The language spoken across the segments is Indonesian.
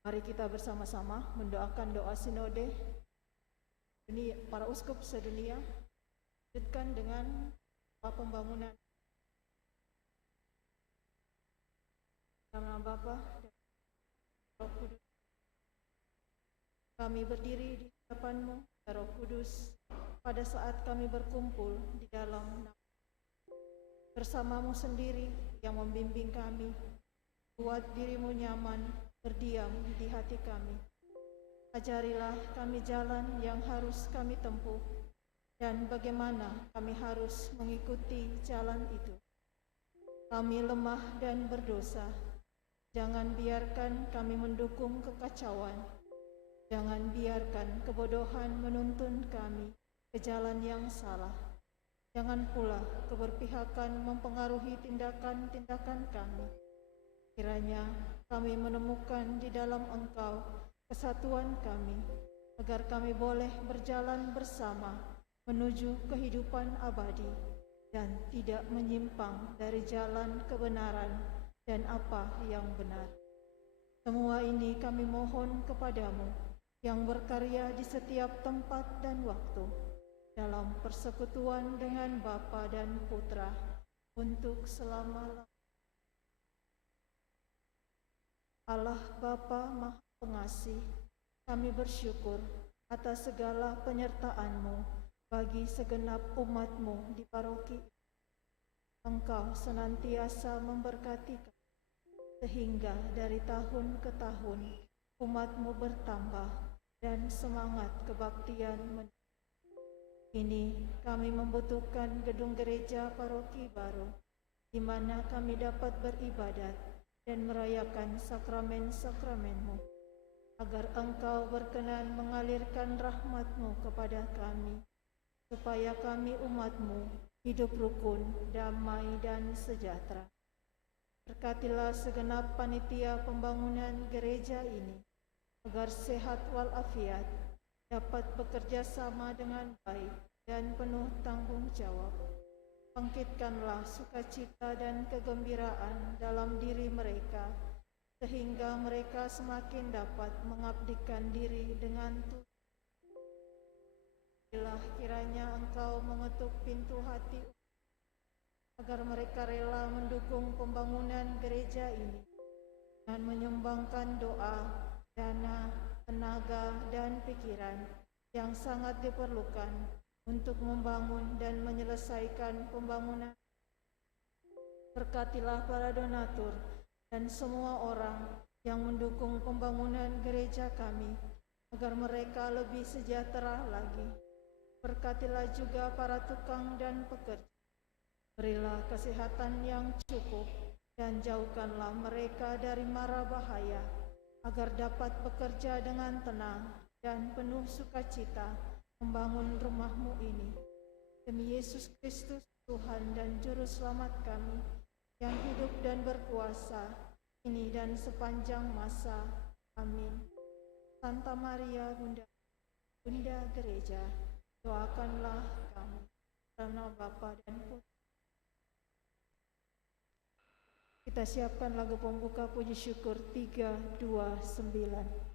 Mari kita bersama-sama mendoakan doa sinode ini para uskup sedunia, lanjutkan dengan doa pembangunan. Dalam nama Bapa dan Roh Kudus, kami berdiri di hadapan-Mu, ya Roh Kudus, pada saat kami berkumpul di dalam nama bersama-Mu sendiri yang membimbing kami. Buat diri-Mu nyaman berdiam di hati kami. Ajarilah kami jalan yang harus kami tempuh dan bagaimana kami harus mengikuti jalan itu. Kami lemah dan berdosa. Jangan biarkan kami mendukung kekacauan. Jangan biarkan kebodohan menuntun kami ke jalan yang salah. Jangan pula keberpihakan mempengaruhi tindakan-tindakan kami. Kiranya kami menemukan di dalam Engkau kesatuan kami, agar kami boleh berjalan bersama menuju kehidupan abadi dan tidak menyimpang dari jalan kebenaran dan apa yang benar. Semua ini kami mohon kepadamu yang berkarya di setiap tempat dan waktu, dalam persekutuan dengan Bapa dan Putra, untuk selama-lamanya. Allah Bapa Maha Pengasih, kami bersyukur atas segala penyertaan-Mu bagi segenap umat-Mu di paroki. Engkau senantiasa memberkati kami, sehingga dari tahun ke tahun umat-Mu bertambah dan semangat kebaktian meningkat. Kini kami membutuhkan gedung gereja paroki baru, di mana kami dapat beribadat dan merayakan sakramen-sakramen-Mu, agar Engkau berkenan mengalirkan rahmat-Mu kepada kami, supaya kami umat-Mu hidup rukun, damai, dan sejahtera. Berkatilah segenap panitia pembangunan gereja ini, agar sehat walafiat, dapat bekerja sama dengan baik dan penuh tanggung jawab. Bangkitkanlah sukacita dan kegembiraan dalam diri mereka, sehingga mereka semakin dapat mengabdikan diri dengan tulus. Kiranya Engkau mengetuk pintu hati agar mereka rela mendukung pembangunan gereja ini dan menyumbangkan doa, dana, tenaga, dan pikiran yang sangat diperlukan untuk membangun dan menyelesaikan pembangunan. Berkatilah para donatur dan semua orang yang mendukung pembangunan gereja kami, agar mereka lebih sejahtera lagi. Berkatilah juga para tukang dan pekerja. Berilah kesehatan yang cukup dan jauhkanlah mereka dari mara bahaya, agar dapat bekerja dengan tenang dan penuh sukacita membangun rumah-Mu ini. Demi Yesus Kristus, Tuhan dan Juru Selamat kami, yang hidup dan berkuasa, ini dan sepanjang masa. Amin. Santa Maria, Bunda Gereja, doakanlah kami. Dalam nama Bapa dan Putra. Kita siapkan lagu pembuka puji syukur 329.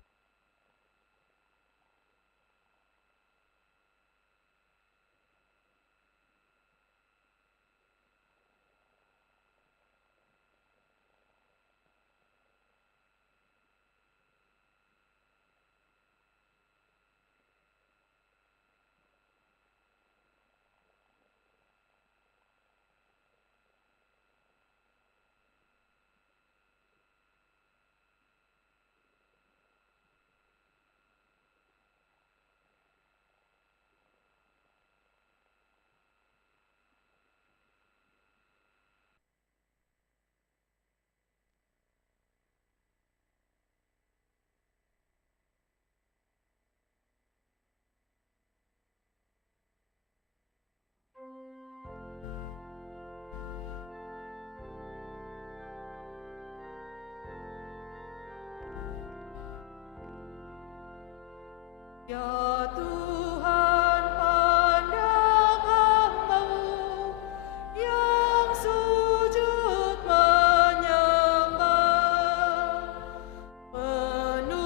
Ya Tuhan, pandang hamba-Mu yang sujud menyembah, penuh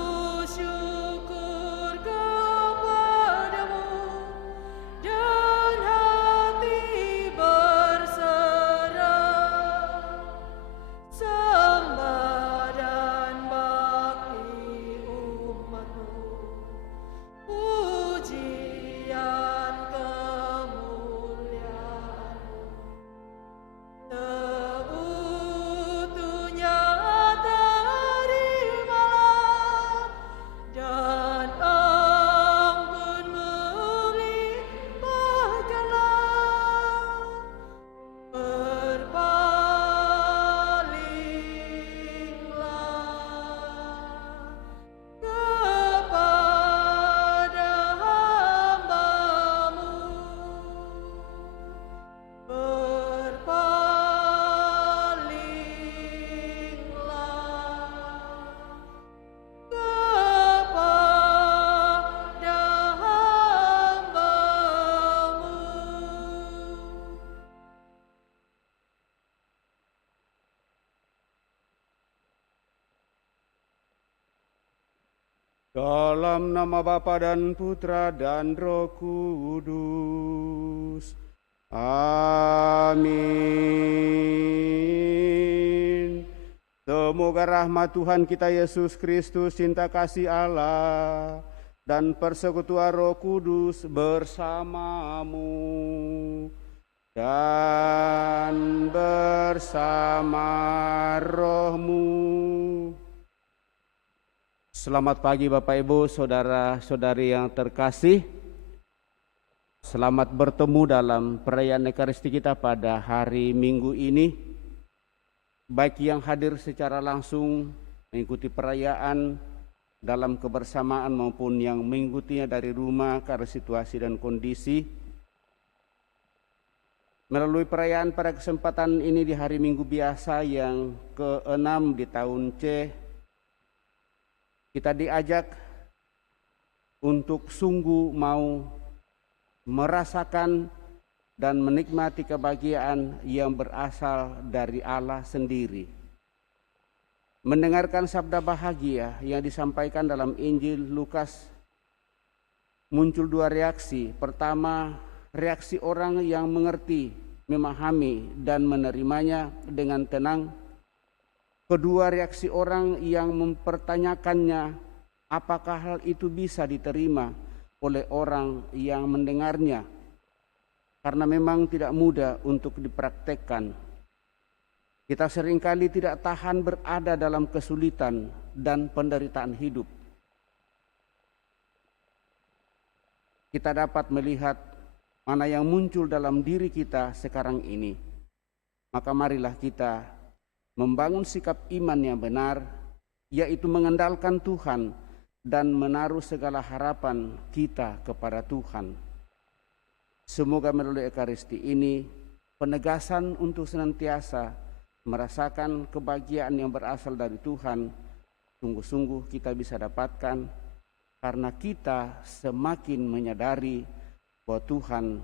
Dalam nama Bapa dan Putra dan Roh Kudus. Amin. Semoga rahmat Tuhan kita Yesus Kristus, cinta kasih Allah, dan persekutuan Roh Kudus bersamamu dan bersama rohmu. Selamat pagi Bapak Ibu, saudara-saudari yang terkasih. Selamat bertemu dalam perayaan Ekaristi kita pada hari Minggu ini. Baik yang hadir secara langsung mengikuti perayaan dalam kebersamaan maupun yang mengikutinya dari rumah karena situasi dan kondisi. Melalui perayaan pada kesempatan ini di hari Minggu biasa yang ke-6 di tahun C, kita diajak untuk sungguh mau merasakan dan menikmati kebahagiaan yang berasal dari Allah sendiri. Mendengarkan sabda bahagia yang disampaikan dalam Injil Lukas, muncul dua reaksi. Pertama, reaksi orang yang mengerti, memahami, dan menerimanya dengan tenang. Kedua, reaksi orang yang mempertanyakannya, apakah hal itu bisa diterima oleh orang yang mendengarnya, karena memang tidak mudah untuk dipraktekkan. Kita seringkali tidak tahan berada dalam kesulitan dan penderitaan hidup. Kita dapat melihat mana yang muncul dalam diri kita sekarang ini. Maka marilah kita membangun sikap iman yang benar, yaitu mengandalkan Tuhan dan menaruh segala harapan kita kepada Tuhan. Semoga melalui Ekaristi ini penegasan untuk senantiasa merasakan kebahagiaan yang berasal dari Tuhan sungguh-sungguh kita bisa dapatkan, karena kita semakin menyadari bahwa Tuhan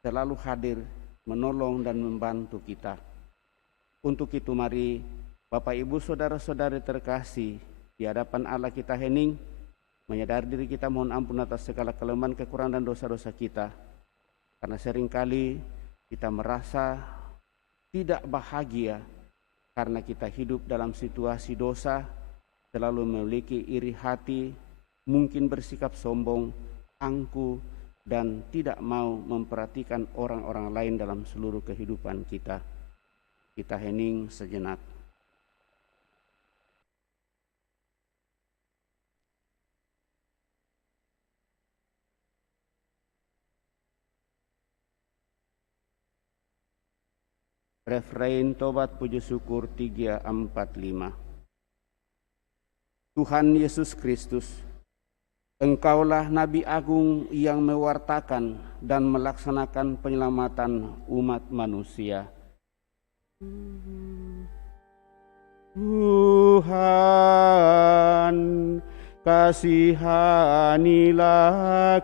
selalu hadir menolong dan membantu kita. Untuk itu mari Bapak Ibu saudara-saudari terkasih, di hadapan Allah kita hening, menyadari diri kita mohon ampun atas segala kelemahan, kekurangan dan dosa-dosa kita. Karena seringkali kita merasa tidak bahagia karena kita hidup dalam situasi dosa, selalu memiliki iri hati, mungkin bersikap sombong, angkuh, dan tidak mau memperhatikan orang-orang lain dalam seluruh kehidupan kita. Kita hening sejenak. Refrain Tobat Puji Syukur 345. Tuhan Yesus Kristus, Engkaulah Nabi Agung yang mewartakan dan melaksanakan penyelamatan umat manusia. Tuhan, kasihanilah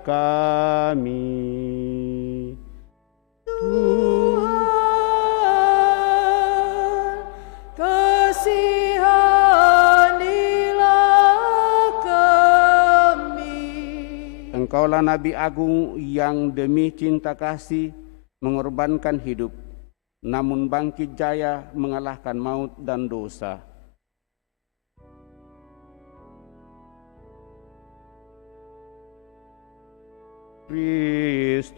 kami. Engkaulah Nabi Agung yang demi cinta kasih mengorbankan hidup, namun bangkit jaya mengalahkan maut dan dosa. Kristus,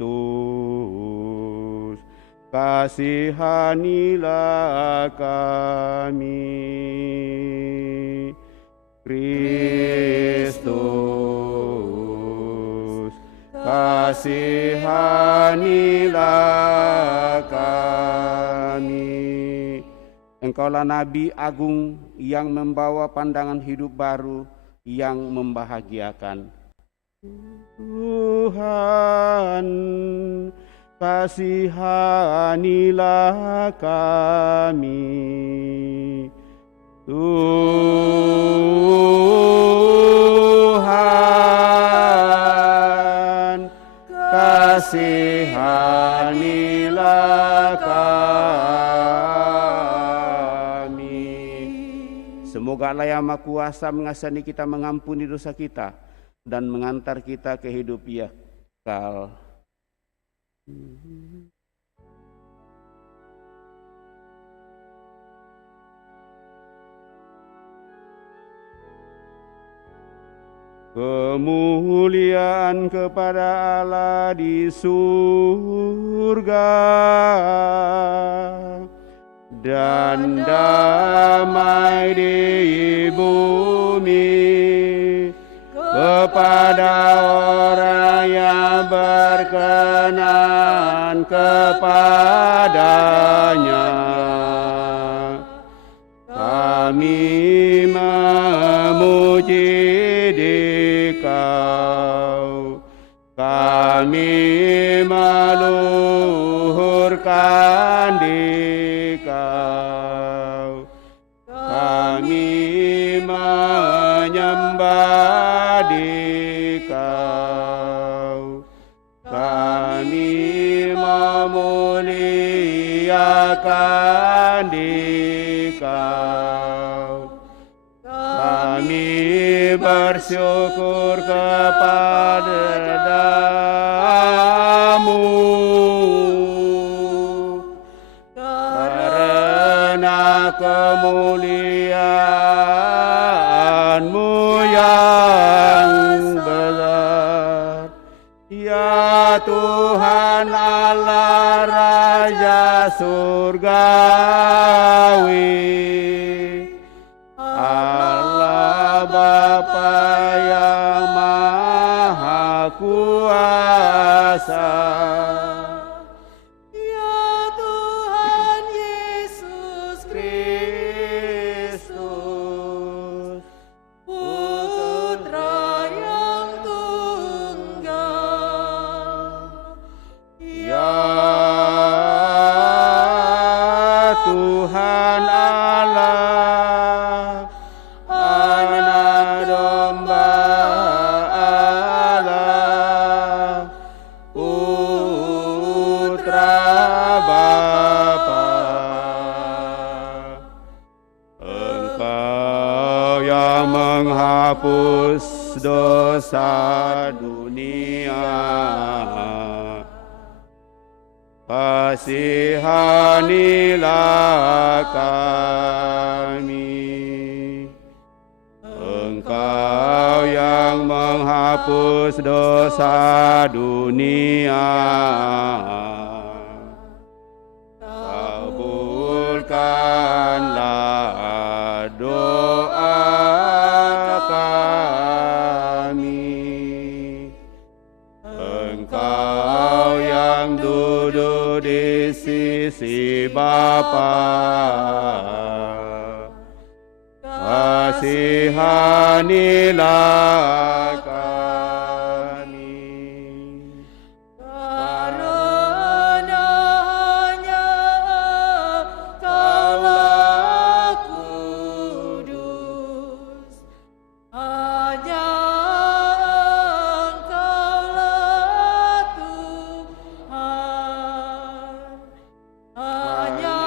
kasihanilah kami. Kristus, kasihanilah kami. Engkaulah Nabi Agung yang membawa pandangan hidup baru yang membahagiakan. Tuhan, kasihanilah kami. Tuhan, kasihanilah kami. Semoga Allah yang Maha Kuasa mengasihani kita, mengampuni dosa kita, dan mengantar kita ke hidup yang kekal. Kemuliaan kepada Allah di surga dan damai di bumi kepada orang yang berkenan kepadanya. Kami memuji Dikau, kami meluhurkan Dikau, kami menyembah Dikau, kami memuliakan Dikau, kami bersyukur kepadamu karena kemuliaan-Mu yang besar, ya Tuhan Allah Raja surgawi, Allah Bapa yang Maha Kuasa, Ya Tuhan Yesus Kristus, Putra yang tunggal, ya Tuhan Allah, Anak Domba Allah, Putra Bapa. Engkau yang menghapus dosa dunia, kasihanilah kami. Engkau yang menghapus dosa dunia, kabulkanlah doa kami. Engkau yang duduk di sisi Bapa, kasihanilah kami. karena hanya Engkaulah kudus, hanya Engkaulah Tuhan, hanya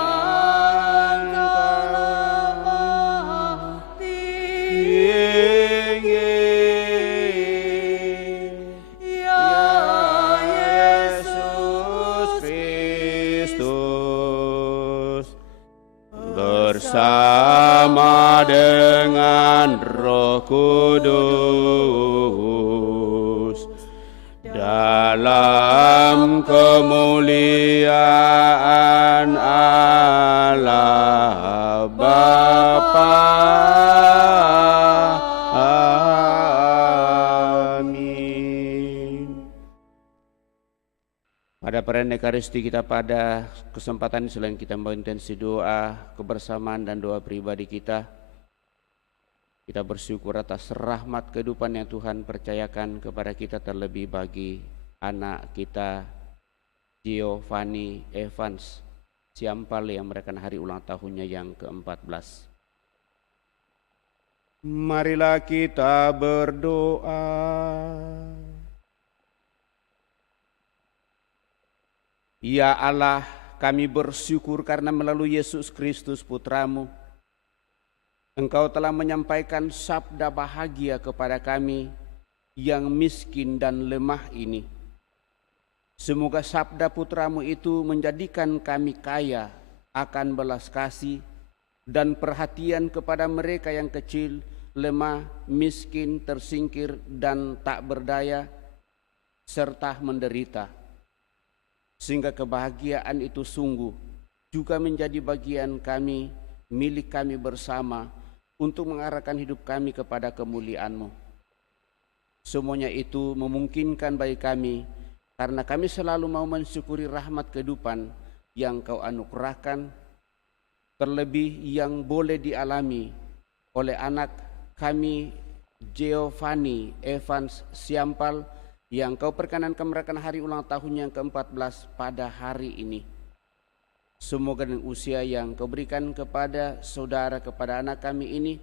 Engkaulah Maha Tinggi, Ya Yesus Kristus, bersama dengan Roh Kudus, dalam kemuliaan Allah Bapa. Amin. Pada perayaan Ekaristi kita pada kesempatan ini, selain kita membawa intensi doa, kebersamaan dan doa pribadi kita bersyukur atas rahmat kehidupan yang Tuhan percayakan kepada kita, terlebih bagi anak kita Giovanni Evans Siampal yang merayakan hari ulang tahunnya yang ke-14. Marilah kita berdoa. Ya Allah, kami bersyukur karena melalui Yesus Kristus Putramu, Engkau telah menyampaikan sabda bahagia kepada kami yang miskin dan lemah ini. Semoga sabda putramu itu menjadikan kami kaya akan belas kasih dan perhatian kepada mereka yang kecil, lemah, miskin, tersingkir, dan tak berdaya, serta menderita. Sehingga kebahagiaan itu sungguh juga menjadi bagian kami, milik kami bersama, untuk mengarahkan hidup kami kepada kemuliaan-Mu. Semuanya itu memungkinkan bagi kami, karena kami selalu mau mensyukuri rahmat kehidupan yang Kau anugerahkan, terlebih yang boleh dialami oleh anak kami Giovanni Evans Siampal yang Kau perkenankan merayakan hari ulang tahun yang ke-14 pada hari ini. Semoga dengan usia yang Kau berikan kepada saudara, kepada anak kami ini,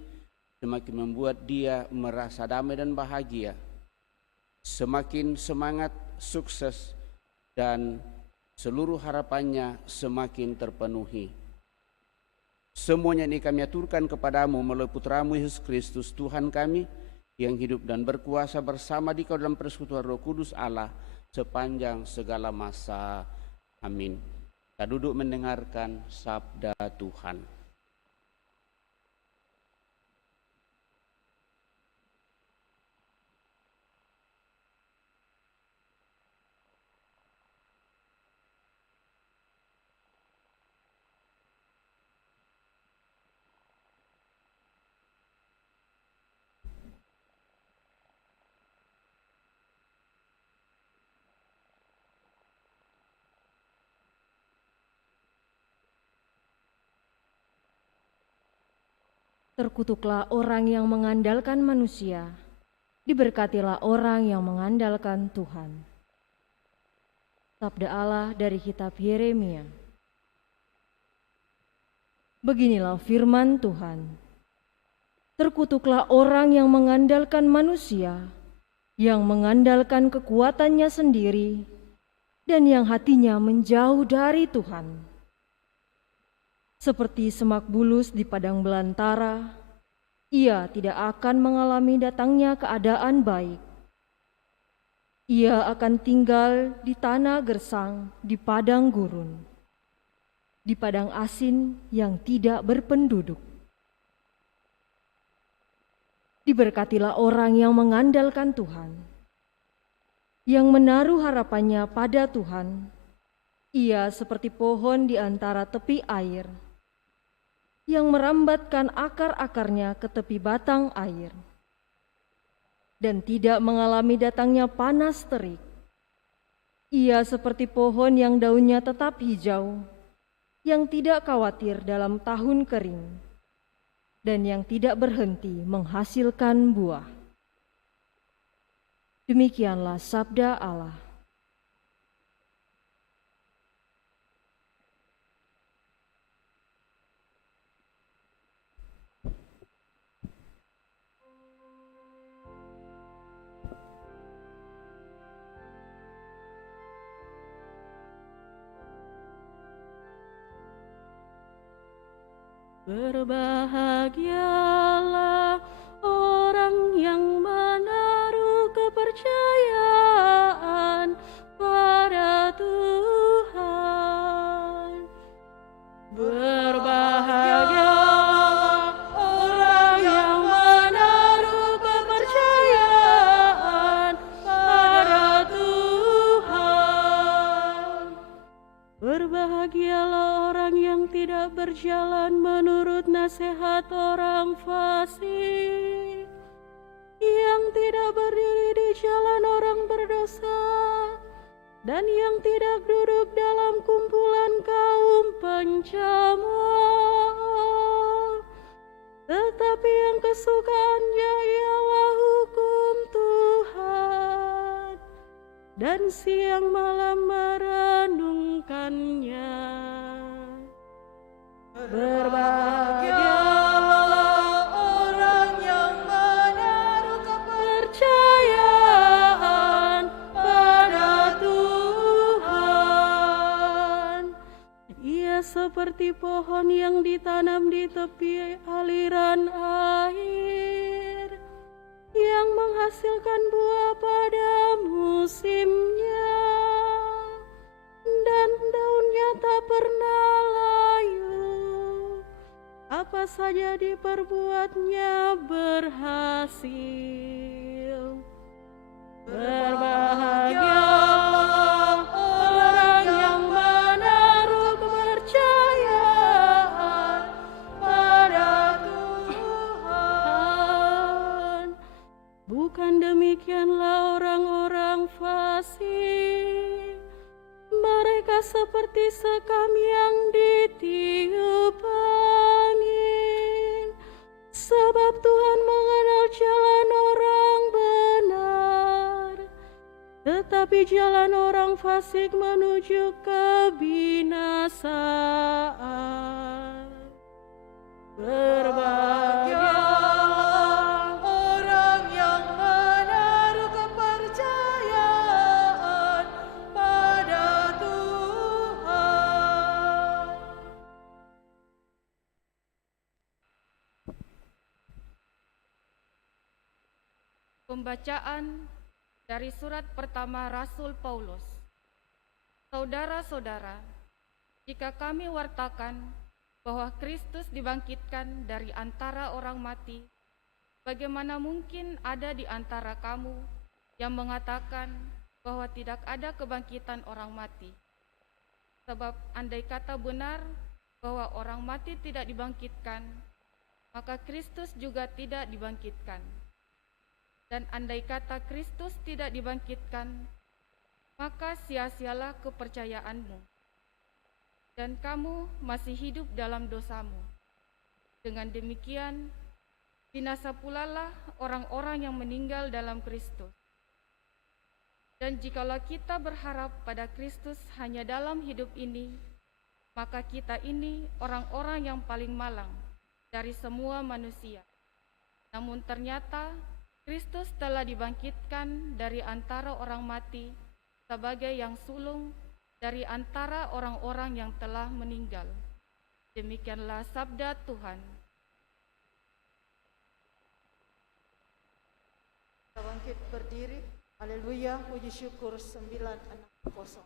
semakin membuat dia merasa damai dan bahagia, semakin semangat, sukses, dan seluruh harapannya semakin terpenuhi. Semuanya ini kami aturkan kepadamu melalui Putramu Yesus Kristus Tuhan kami, yang hidup dan berkuasa bersama di Kau dalam persekutuan Roh Kudus Allah sepanjang segala masa. Amin. Kita duduk mendengarkan sabda Tuhan. Terkutuklah orang yang mengandalkan manusia, diberkatilah orang yang mengandalkan Tuhan. Sabda Allah dari kitab Yeremia. Beginilah firman Tuhan. Terkutuklah orang yang mengandalkan manusia, yang mengandalkan kekuatannya sendiri, dan yang hatinya menjauh dari Tuhan. Seperti semak bulus di padang belantara, ia tidak akan mengalami datangnya keadaan baik. Ia akan tinggal di tanah gersang, di padang gurun, di padang asin yang tidak berpenduduk. Diberkatilah orang yang mengandalkan Tuhan, yang menaruh harapannya pada Tuhan. Ia seperti pohon di antara tepi air, yang merambatkan akar-akarnya ke tepi batang air, dan tidak mengalami datangnya panas terik. Ia seperti pohon yang daunnya tetap hijau, yang tidak khawatir dalam tahun kering, dan yang tidak berhenti menghasilkan buah. Demikianlah sabda Allah. Berbahagialah orang yang menaruh kepercayaan pada Tuhan. Berbahagialah orang yang menaruh kepercayaan pada Tuhan. Berbahagialah orang yang tidak berjalan menurut nasihat orang fasik, yang tidak berdiri di jalan orang berdosa, dan yang tidak duduk dalam kumpulan kaum pencemooh. Tetapi yang kesukaannya ialah hukum Tuhan, dan siang malam merenungkannya. Berbahagialah orang yang menaruh kepercayaan pada Tuhan. Ia seperti pohon yang ditanam di tepi aliran air, yang menghasilkan buah pada musimnya, dan daunnya tak pernah layu. Apa saja diperbuatnya berhasil. Berbahagialah orang yang menaruh kepercayaan pada Tuhan. Bukan demikianlah orang-orang fasik. Mereka seperti sekam yang ditiup angin. Sebab Tuhan mengenal jalan orang benar, tetapi jalan orang fasik menuju kebinasaan. Berbahagialah orang yang menaruh kepercayaan pada Tuhan. Pembacaan dari surat pertama Rasul Paulus. Saudara-saudara, jika kami wartakan bahwa Kristus dibangkitkan dari antara orang mati, bagaimana mungkin ada di antara kamu yang mengatakan bahwa tidak ada kebangkitan orang mati? Sebab andai kata benar bahwa orang mati tidak dibangkitkan, maka Kristus juga tidak dibangkitkan. Dan andai kata Kristus tidak dibangkitkan, maka sia-sialah kepercayaanmu, dan kamu masih hidup dalam dosamu. Dengan demikian, binasa pulalah orang-orang yang meninggal dalam Kristus. Dan jikalau kita berharap pada Kristus hanya dalam hidup ini, maka kita ini orang-orang yang paling malang dari semua manusia. Namun ternyata Kristus telah dibangkitkan dari antara orang mati sebagai yang sulung dari antara orang-orang yang telah meninggal. Demikianlah sabda Tuhan. Kita bangkit berdiri. Haleluya, puji syukur 960.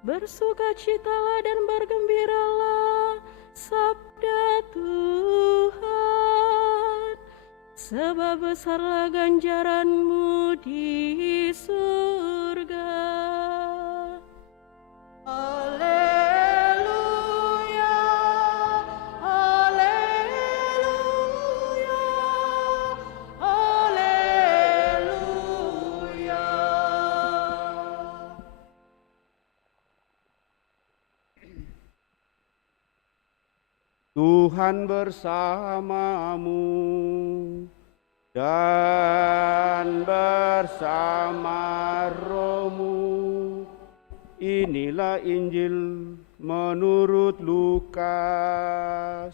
Bersukacitalah dan bergembiralah, sabda Tuhan, sebab besarlah ganjaranmu di surga. Haleluya, haleluya, haleluya. Tuhan bersamamu dan bersama rohmu. Inilah Injil menurut Lukas.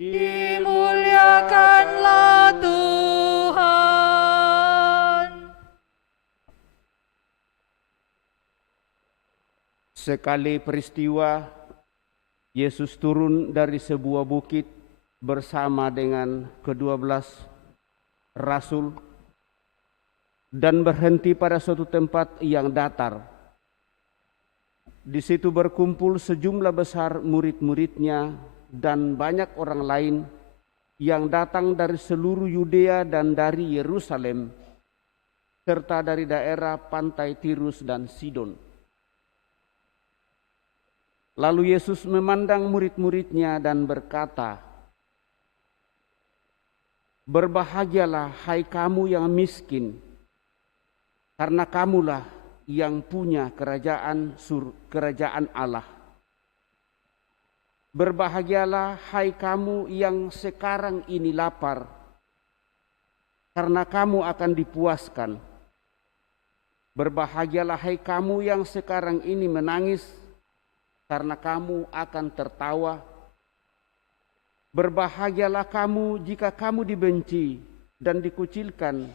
Dimuliakanlah Tuhan. Sekali peristiwa, Yesus turun dari sebuah bukit bersama dengan ke-12 rasul dan berhenti pada suatu tempat yang datar. Di situ berkumpul sejumlah besar murid-muridnya dan banyak orang lain yang datang dari seluruh Yudea dan dari Yerusalem, serta dari daerah pantai Tirus dan Sidon. Lalu Yesus memandang murid-muridnya dan berkata, "Berbahagialah hai kamu yang miskin, karena kamulah yang punya kerajaan Allah. Berbahagialah hai kamu yang sekarang ini lapar, karena kamu akan dipuaskan. Berbahagialah hai kamu yang sekarang ini menangis, karena kamu akan tertawa. Berbahagialah kamu jika kamu dibenci dan dikucilkan,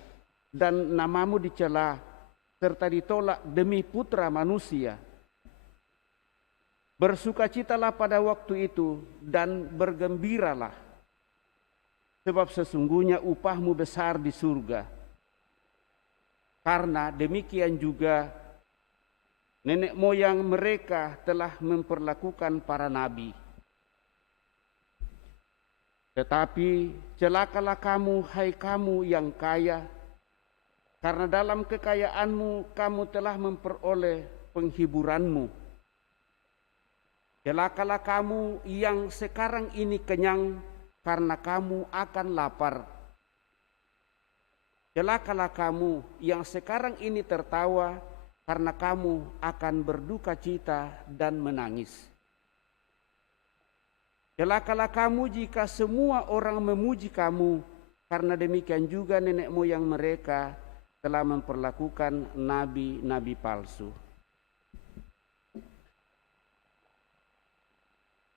dan namamu dicela, serta ditolak demi putra manusia. Bersukacitalah pada waktu itu dan bergembiralah, sebab sesungguhnya upahmu besar di surga. Karena demikian juga nenek moyang mereka telah memperlakukan para nabi. Tetapi celakalah kamu, hai kamu yang kaya, karena dalam kekayaanmu kamu telah memperoleh penghiburanmu. Celakalah kamu yang sekarang ini kenyang, karena kamu akan lapar. Celakalah kamu yang sekarang ini tertawa, karena kamu akan berduka cita dan menangis. Celakalah kamu jika semua orang memuji kamu, karena demikian juga nenek moyang mereka telah memperlakukan nabi-nabi palsu.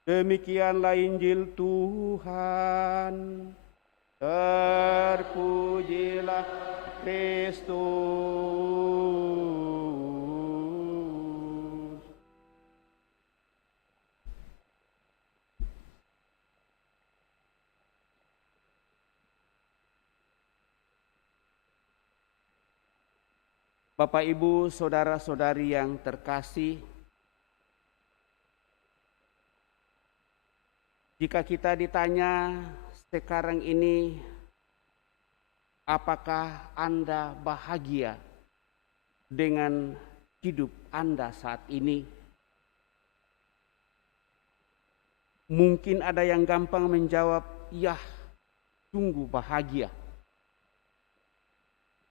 Demikianlah Injil Tuhan. Terpujilah Kristus. Bapak, Ibu, saudara-saudari yang terkasih, jika kita ditanya sekarang ini, apakah Anda bahagia dengan hidup Anda saat ini? Mungkin ada yang gampang menjawab, ya, sungguh bahagia.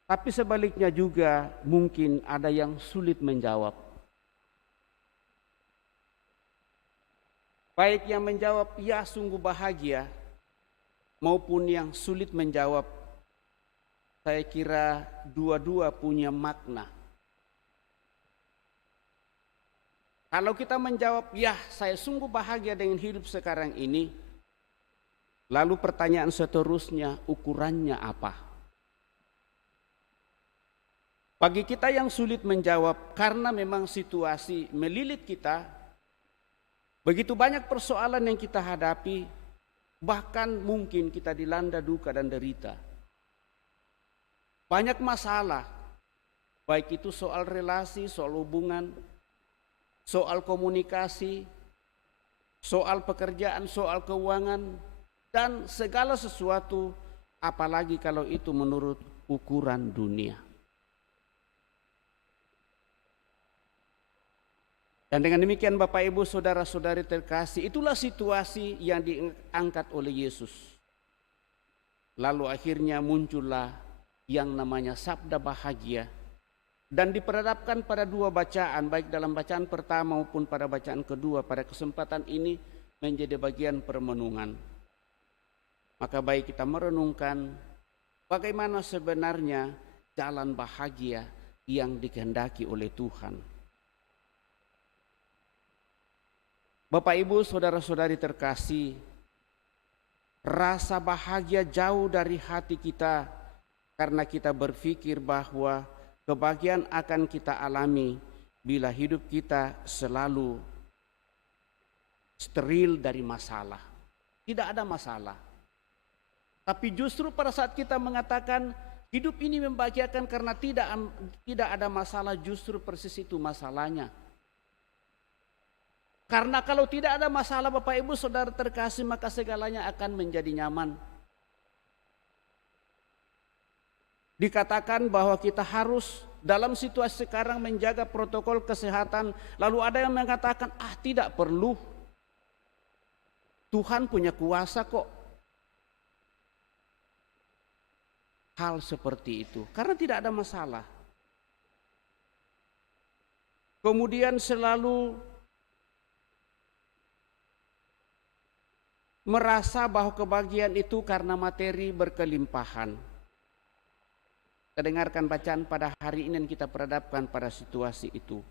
Tapi sebaliknya juga mungkin ada yang sulit menjawab. Baik yang menjawab, ya sungguh bahagia, maupun yang sulit menjawab, saya kira dua-dua punya makna. Kalau kita menjawab, ya saya sungguh bahagia dengan hidup sekarang ini, lalu pertanyaan seterusnya, ukurannya apa? Bagi kita yang sulit menjawab, karena memang situasi melilit kita, begitu banyak persoalan yang kita hadapi, bahkan mungkin kita dilanda duka dan derita. Banyak masalah, baik itu soal relasi, soal hubungan, soal komunikasi, soal pekerjaan, soal keuangan, dan segala sesuatu, apalagi kalau itu menurut ukuran dunia. Dan dengan demikian Bapak Ibu saudara-saudari terkasih, itulah situasi yang diangkat oleh Yesus. Lalu akhirnya muncullah yang namanya sabda bahagia, dan diperhadapkan pada dua bacaan, baik dalam bacaan pertama maupun pada bacaan kedua. Pada kesempatan ini menjadi bagian permenungan. Maka baik kita merenungkan bagaimana sebenarnya jalan bahagia yang dikehendaki oleh Tuhan. Bapak, Ibu, saudara-saudari terkasih, rasa bahagia jauh dari hati kita karena kita berpikir bahwa kebahagiaan akan kita alami bila hidup kita selalu steril dari masalah. Tidak ada masalah. Tapi justru pada saat kita mengatakan hidup ini membahagiakan karena tidak ada masalah, justru persis itu masalahnya. Karena kalau tidak ada masalah Bapak Ibu Saudara terkasih, maka segalanya akan menjadi nyaman. Dikatakan bahwa kita harus dalam situasi sekarang menjaga protokol kesehatan. Lalu ada yang mengatakan, tidak perlu. Tuhan punya kuasa kok. Hal seperti itu, karena tidak ada masalah. Kemudian selalu merasa bahwa kebahagiaan itu karena materi berkelimpahan. Kita dengarkan bacaan pada hari ini dan kita perhadapkan pada situasi itu.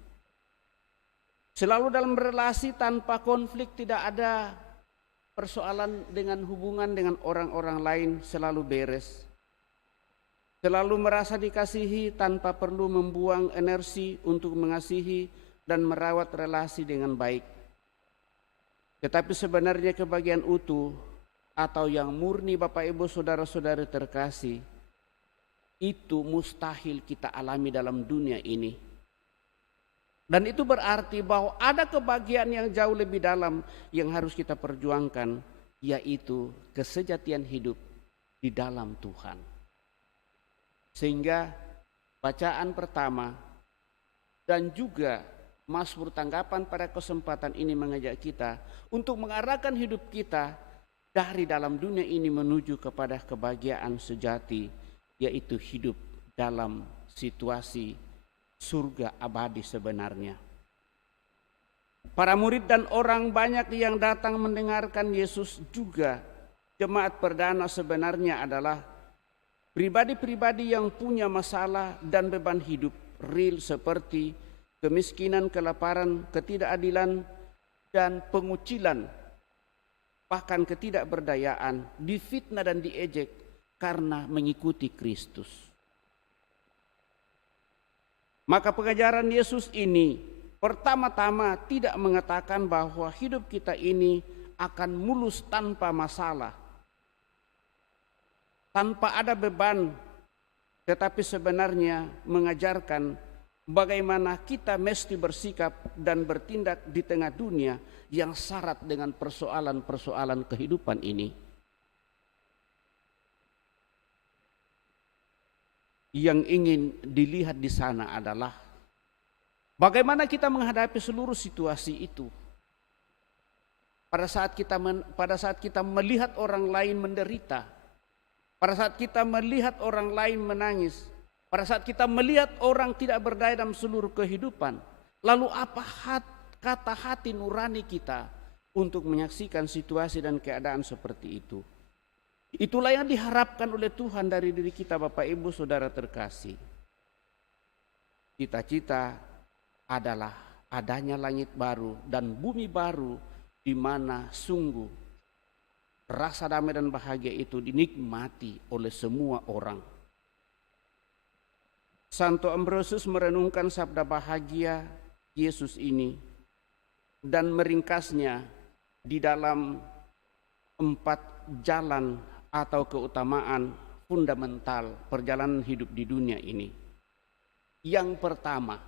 Selalu dalam relasi tanpa konflik, tidak ada persoalan dengan hubungan dengan orang-orang lain, selalu beres. Selalu merasa dikasihi tanpa perlu membuang energi untuk mengasihi dan merawat relasi dengan baik. Tetapi sebenarnya kebahagiaan utuh atau yang murni Bapak Ibu Saudara-saudari terkasih, itu mustahil kita alami dalam dunia ini. Dan itu berarti bahwa ada kebahagiaan yang jauh lebih dalam yang harus kita perjuangkan, yaitu kesejatian hidup di dalam Tuhan. Sehingga bacaan pertama dan juga Mazmur tanggapan pada kesempatan ini mengajak kita untuk mengarahkan hidup kita dari dalam dunia ini menuju kepada kebahagiaan sejati, yaitu hidup dalam situasi surga abadi sebenarnya. Para murid dan orang banyak yang datang mendengarkan Yesus, juga jemaat perdana sebenarnya adalah pribadi-pribadi yang punya masalah dan beban hidup real seperti kemiskinan, kelaparan, ketidakadilan, dan pengucilan, bahkan ketidakberdayaan, difitnah dan diejek karena mengikuti Kristus. Maka pengajaran Yesus ini pertama-tama tidak mengatakan bahwa hidup kita ini akan mulus tanpa masalah, tanpa ada beban, tetapi sebenarnya mengajarkan bagaimana kita mesti bersikap dan bertindak di tengah dunia yang syarat dengan persoalan-persoalan kehidupan ini. Yang ingin dilihat di sana adalah bagaimana kita menghadapi seluruh situasi itu. Pada saat kita melihat orang lain menderita, pada saat kita melihat orang lain menangis, pada saat kita melihat orang tidak berdaya dalam seluruh kehidupan, lalu apa kata hati nurani kita untuk menyaksikan situasi dan keadaan seperti itu? Itulah yang diharapkan oleh Tuhan dari diri kita, Bapak Ibu Saudara terkasih. Cita-cita adalah adanya langit baru dan bumi baru di mana sungguh rasa damai dan bahagia itu dinikmati oleh semua orang. Santo Ambrosius merenungkan sabda bahagia Yesus ini dan meringkasnya di dalam 4 jalan atau keutamaan fundamental perjalanan hidup di dunia ini. Yang pertama,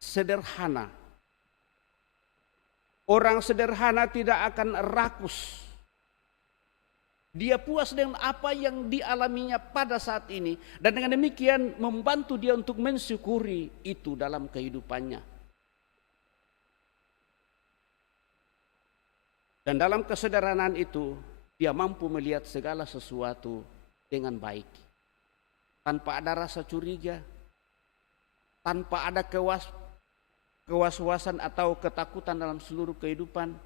sederhana. Orang sederhana tidak akan rakus. Dia puas dengan apa yang dialaminya pada saat ini, dan dengan demikian membantu dia untuk mensyukuri itu dalam kehidupannya. Dan dalam kesederhanaan itu, dia mampu melihat segala sesuatu dengan baik. Tanpa ada rasa curiga, tanpa ada kewaswasan atau ketakutan dalam seluruh kehidupan,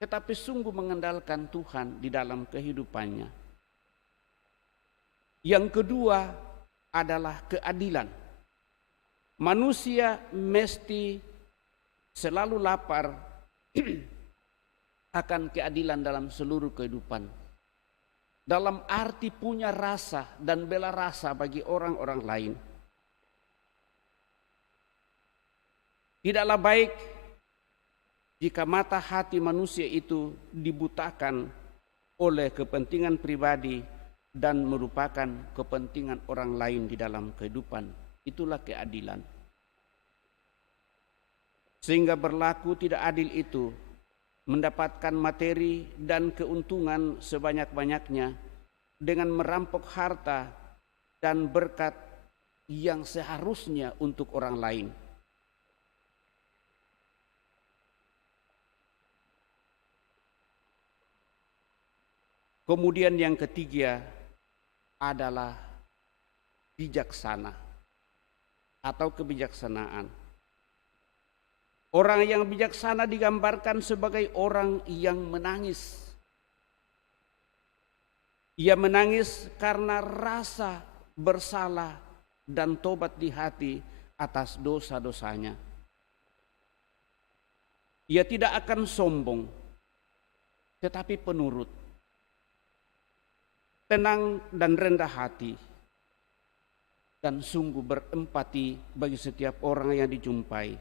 tetapi sungguh mengandalkan Tuhan di dalam kehidupannya. Yang kedua adalah keadilan. Manusia mesti selalu lapar akan keadilan dalam seluruh kehidupan. Dalam arti punya rasa dan bela rasa bagi orang-orang lain. Tidaklah baik jika mata hati manusia itu dibutakan oleh kepentingan pribadi dan merupakan kepentingan orang lain di dalam kehidupan. Itulah keadilan. Sehingga berlaku tidak adil itu mendapatkan materi dan keuntungan sebanyak-banyaknya dengan merampok harta dan berkat yang seharusnya untuk orang lain. Kemudian yang ketiga adalah bijaksana atau kebijaksanaan. Orang yang bijaksana digambarkan sebagai orang yang menangis. Ia menangis karena rasa bersalah dan tobat di hati atas dosa-dosanya. Ia tidak akan sombong, tetapi penurut, tenang dan rendah hati, dan sungguh berempati bagi setiap orang yang dijumpai.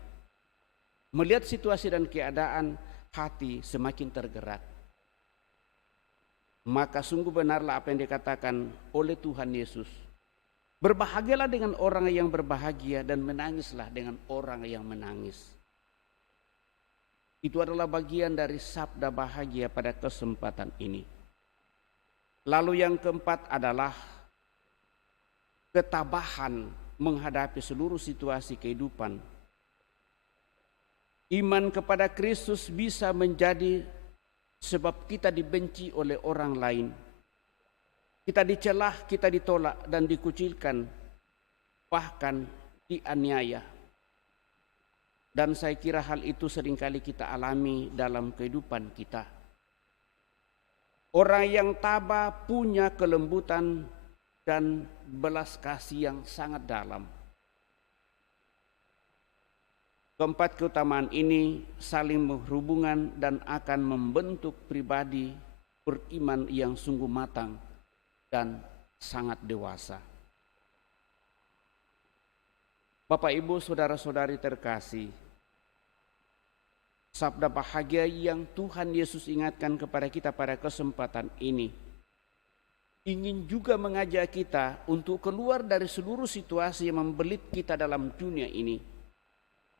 Melihat situasi dan keadaan, hati semakin tergerak. Maka sungguh benarlah apa yang dikatakan oleh Tuhan Yesus. Berbahagialah dengan orang yang berbahagia dan menangislah dengan orang yang menangis. Itu adalah bagian dari sabda bahagia pada kesempatan ini. Lalu yang keempat adalah ketabahan menghadapi seluruh situasi kehidupan. Iman kepada Kristus bisa menjadi sebab kita dibenci oleh orang lain. Kita dicelah, kita ditolak dan dikucilkan, bahkan dianiaya. Dan saya kira hal itu seringkali kita alami dalam kehidupan kita. Orang yang tabah punya kelembutan dan belas kasih yang sangat dalam. Keempat keutamaan ini saling berhubungan dan akan membentuk pribadi beriman yang sungguh matang dan sangat dewasa. Bapak, Ibu, saudara-saudari terkasih, sabda bahagia yang Tuhan Yesus ingatkan kepada kita pada kesempatan ini ingin juga mengajak kita untuk keluar dari seluruh situasi yang membelit kita dalam dunia ini.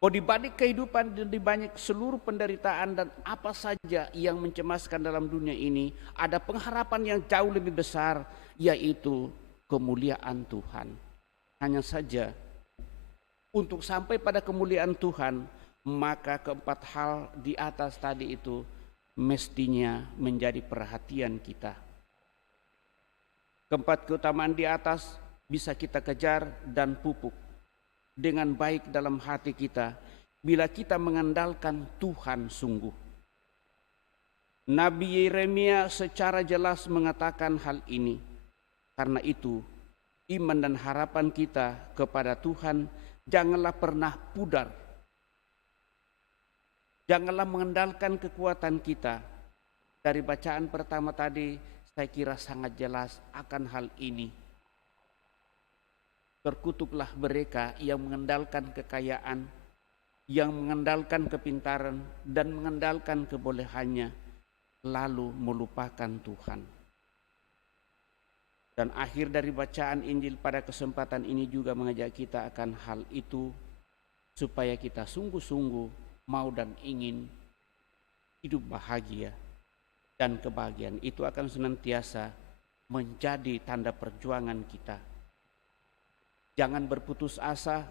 Di balik kehidupan dan di balik seluruh penderitaan dan apa saja yang mencemaskan dalam dunia ini, ada pengharapan yang jauh lebih besar, yaitu kemuliaan Tuhan. Hanya saja untuk sampai pada kemuliaan Tuhan, maka keempat hal di atas tadi itu mestinya menjadi perhatian kita. Keempat keutamaan di atas bisa kita kejar dan pupuk dengan baik dalam hati kita bila kita mengandalkan Tuhan sungguh. Nabi Yeremia secara jelas mengatakan hal ini. Karena itu, iman dan harapan kita kepada Tuhan janganlah pernah pudar. Janganlah mengandalkan kekuatan kita. Dari bacaan pertama tadi, saya kira sangat jelas akan hal ini. Terkutuklah mereka yang mengandalkan kekayaan, yang mengandalkan kepintaran dan mengandalkan kebolehannya, lalu melupakan Tuhan. Dan akhir dari bacaan Injil pada kesempatan ini juga mengajak kita akan hal itu, supaya kita sungguh-sungguh mau dan ingin hidup bahagia, dan kebahagiaan itu akan senantiasa menjadi tanda perjuangan kita. Jangan berputus asa,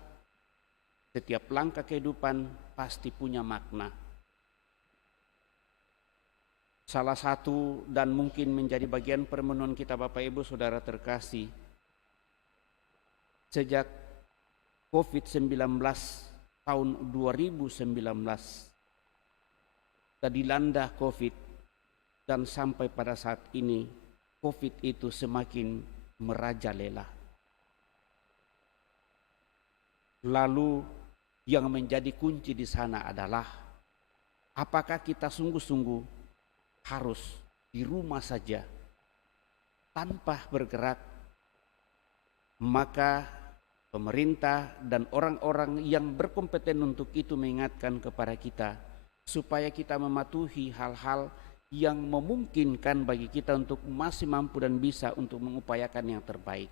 setiap langkah kehidupan pasti punya makna. Salah satu dan mungkin menjadi bagian permenuhan kita Bapak Ibu Saudara terkasih, sejak COVID-19 tahun 2019, kita dilanda COVID dan sampai pada saat ini COVID itu semakin merajalela. Lalu yang menjadi kunci di sana adalah apakah kita sungguh-sungguh harus di rumah saja tanpa bergerak? Maka pemerintah dan orang-orang yang berkompeten untuk itu mengingatkan kepada kita supaya kita mematuhi hal-hal yang memungkinkan bagi kita untuk masih mampu dan bisa untuk mengupayakan yang terbaik.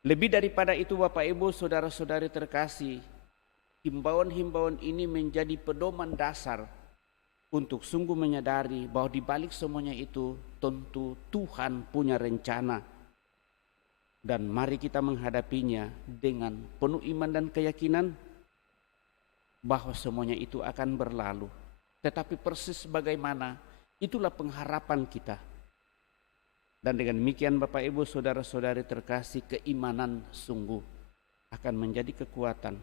Lebih daripada itu Bapak Ibu Saudara-saudari terkasih, himbauan-himbauan ini menjadi pedoman dasar untuk sungguh menyadari bahwa di balik semuanya itu tentu Tuhan punya rencana. Dan mari kita menghadapinya dengan penuh iman dan keyakinan bahwa semuanya itu akan berlalu. Tetapi persis bagaimana, itulah pengharapan kita. Dan dengan demikian Bapak Ibu Saudara-saudari terkasih, keimanan sungguh akan menjadi kekuatan.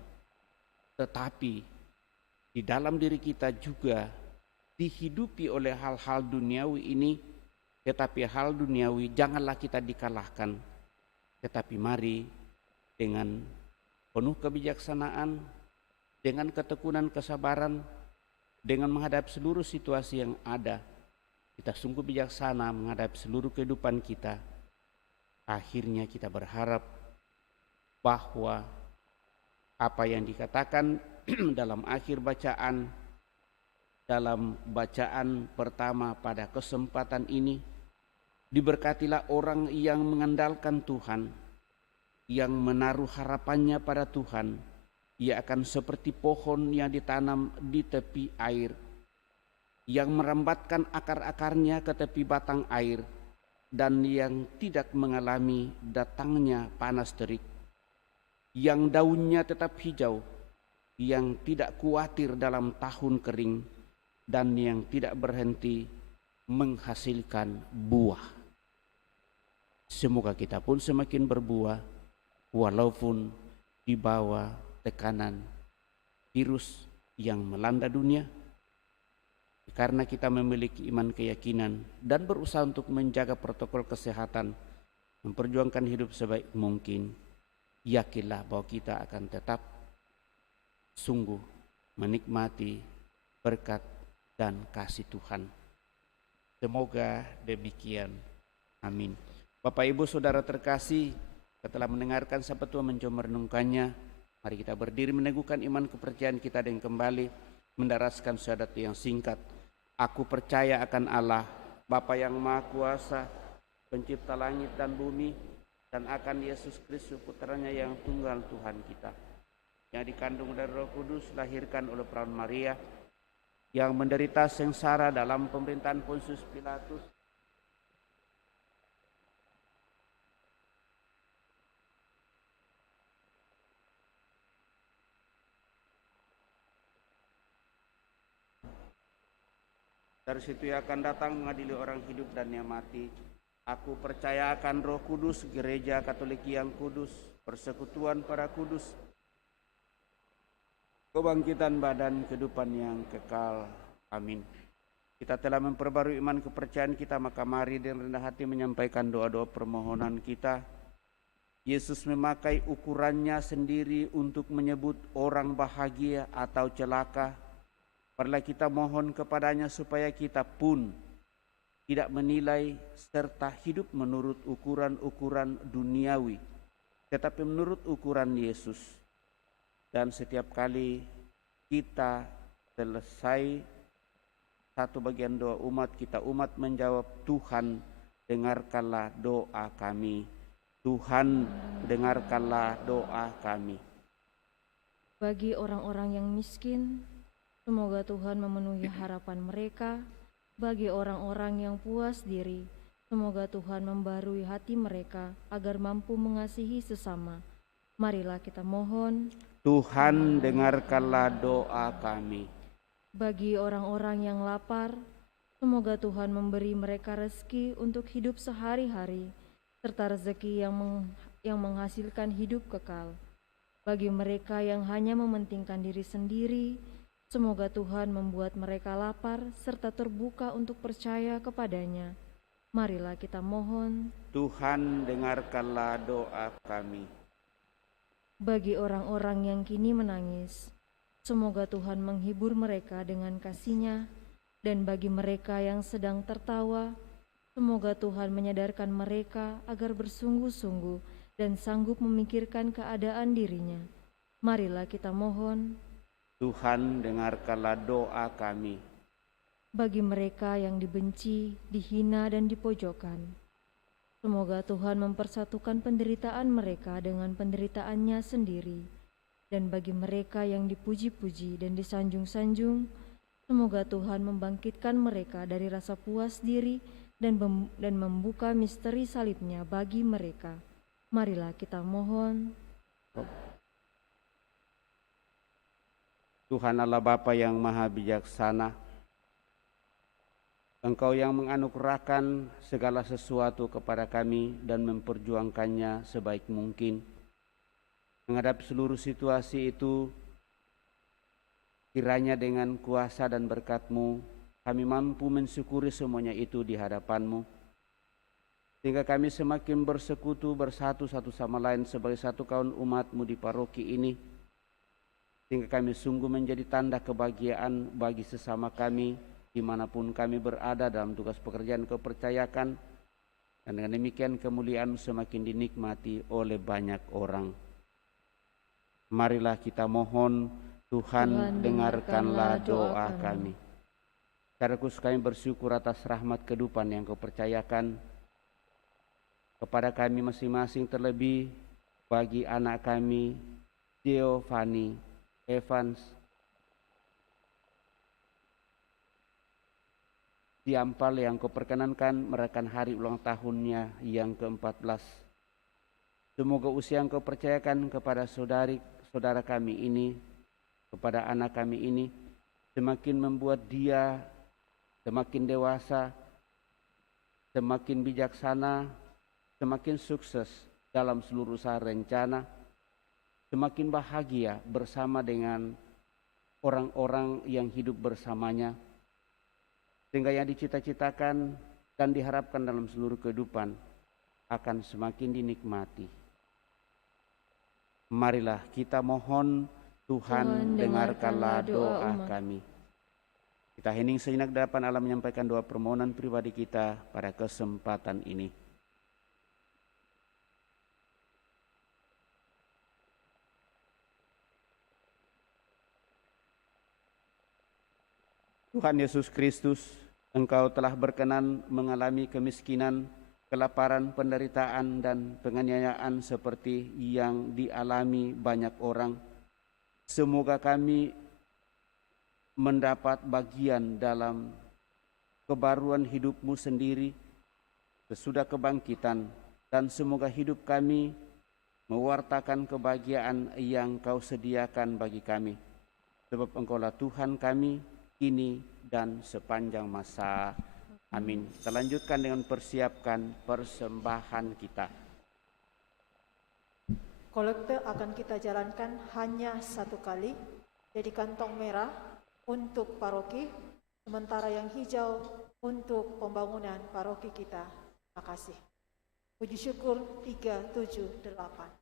Tetapi di dalam diri kita juga dihidupi oleh hal-hal duniawi ini, tetapi hal duniawi janganlah kita dikalahkan, tetapi mari dengan penuh kebijaksanaan, dengan ketekunan kesabaran, dengan menghadap seluruh situasi yang ada, kita sungguh bijaksana menghadap seluruh kehidupan kita. Akhirnya kita berharap bahwa apa yang dikatakan dalam akhir bacaan, dalam bacaan pertama pada kesempatan ini, diberkatilah orang yang mengandalkan Tuhan, yang menaruh harapannya pada Tuhan. Ia akan seperti pohon yang ditanam di tepi air, yang merambatkan akar-akarnya ke tepi batang air, dan yang tidak mengalami datangnya panas terik, yang daunnya tetap hijau, yang tidak khawatir dalam tahun kering, dan yang tidak berhenti menghasilkan buah. Semoga kita pun semakin berbuah walaupun di bawah tekanan virus yang melanda dunia, karena kita memiliki iman keyakinan dan berusaha untuk menjaga protokol kesehatan, memperjuangkan hidup sebaik mungkin. Yakinlah bahwa kita akan tetap sungguh menikmati berkat dan kasih Tuhan. Semoga demikian. Amin. Bapak Ibu Saudara terkasih, setelah mendengarkan sabda Tuhan mencoba merenungkannya, mari kita berdiri meneguhkan iman kepercayaan kita dan kembali mendaraskan syahadat yang singkat. Aku percaya akan Allah, Bapa yang Maha Kuasa, pencipta langit dan bumi, dan akan Yesus Kristus putranya yang tunggal Tuhan kita, yang dikandung dari Roh Kudus, lahirkan oleh perawan Maria, yang menderita sengsara dalam pemerintahan Pontius Pilatus, dari situ ia akan datang mengadili orang hidup dan yang mati. Aku percaya akan Roh Kudus, Gereja Katolik yang kudus, persekutuan para kudus, kebangkitan badan, kehidupan yang kekal. Amin. Kita telah memperbarui iman kepercayaan kita, maka mari dengan rendah hati menyampaikan doa-doa permohonan kita. Yesus memakai ukurannya sendiri untuk menyebut orang bahagia atau celaka. Marilah kita mohon kepadanya supaya kita pun tidak menilai serta hidup menurut ukuran-ukuran duniawi, tetapi menurut ukuran Yesus. Dan setiap kali kita selesai satu bagian doa umat menjawab, Tuhan dengarkanlah doa kami. Tuhan dengarkanlah doa kami. Bagi orang-orang yang miskin, semoga Tuhan memenuhi harapan mereka. Bagi orang-orang yang puas diri, semoga Tuhan membarui hati mereka agar mampu mengasihi sesama. Marilah kita mohon. Tuhan dengarkanlah doa kami. Bagi orang-orang yang lapar, semoga Tuhan memberi mereka rezeki untuk hidup sehari-hari, serta rezeki yang menghasilkan hidup kekal. Bagi mereka yang hanya mementingkan diri sendiri, semoga Tuhan membuat mereka lapar serta terbuka untuk percaya kepadanya. Marilah kita mohon. Tuhan dengarkanlah doa kami. Bagi orang-orang yang kini menangis, semoga Tuhan menghibur mereka dengan kasih-Nya. Dan bagi mereka yang sedang tertawa, semoga Tuhan menyadarkan mereka agar bersungguh-sungguh dan sanggup memikirkan keadaan dirinya. Marilah kita mohon. Tuhan dengarkanlah doa kami. Bagi mereka yang dibenci, dihina, dan dipojokkan, semoga Tuhan mempersatukan penderitaan mereka dengan penderitaannya sendiri. Dan bagi mereka yang dipuji-puji dan disanjung-sanjung, semoga Tuhan membangkitkan mereka dari rasa puas diri dan membuka misteri salibnya bagi mereka. Marilah kita mohon. Tuhan Allah Bapa yang Maha Bijaksana, Engkau yang menganugerahkan segala sesuatu kepada kami dan memperjuangkannya sebaik mungkin. Menghadapi seluruh situasi itu, Kiranya dengan kuasa dan berkat-Mu, kami mampu mensyukuri semuanya itu di hadapan-Mu, sehingga kami semakin bersekutu bersatu satu sama lain sebagai satu kaum umat-Mu di paroki ini, sehingga kami sungguh menjadi tanda kebahagiaan bagi sesama kami dimanapun kami berada dalam tugas pekerjaan Kau percayakan, dan dengan demikian kemuliaan semakin dinikmati oleh banyak orang. Marilah kita mohon, Tuhan dengarkanlah doa kami. Secara khusus kami bersyukur atas rahmat kehidupan yang Kau percayakan kepada kami masing-masing, terlebih bagi anak kami Giovanni Evans Diampal yang Kau perkenankan merayakan hari ulang tahunnya yang ke-14. Semoga usia yang Kau percayakan kepada saudara kami ini, kepada anak kami ini, semakin membuat dia semakin dewasa, semakin bijaksana, semakin sukses dalam seluruh usaha rencana, semakin bahagia bersama dengan orang-orang yang hidup bersamanya, sehingga yang dicita-citakan dan diharapkan dalam seluruh kehidupan akan semakin dinikmati. Marilah kita mohon, Tuhan dengarkanlah doa kami. Kita hening sejenak di hadapan Allah menyampaikan doa permohonan pribadi kita pada kesempatan ini. Tuhan Yesus Kristus, Engkau telah berkenan mengalami kemiskinan, kelaparan, penderitaan, dan penganiayaan seperti yang dialami banyak orang. Semoga kami mendapat bagian dalam kebaruan hidup-Mu sendiri sesudah kebangkitan, dan semoga hidup kami mewartakan kebahagiaan yang Kau sediakan bagi kami. Sebab Engkaulah Tuhan kami, kini dan sepanjang masa. Amin. Kita lanjutkan dengan persiapkan persembahan kita. Kolekte akan kita jalankan hanya satu kali, jadi kantong merah untuk paroki, sementara yang hijau untuk pembangunan paroki kita. Terima kasih. Puji syukur 378.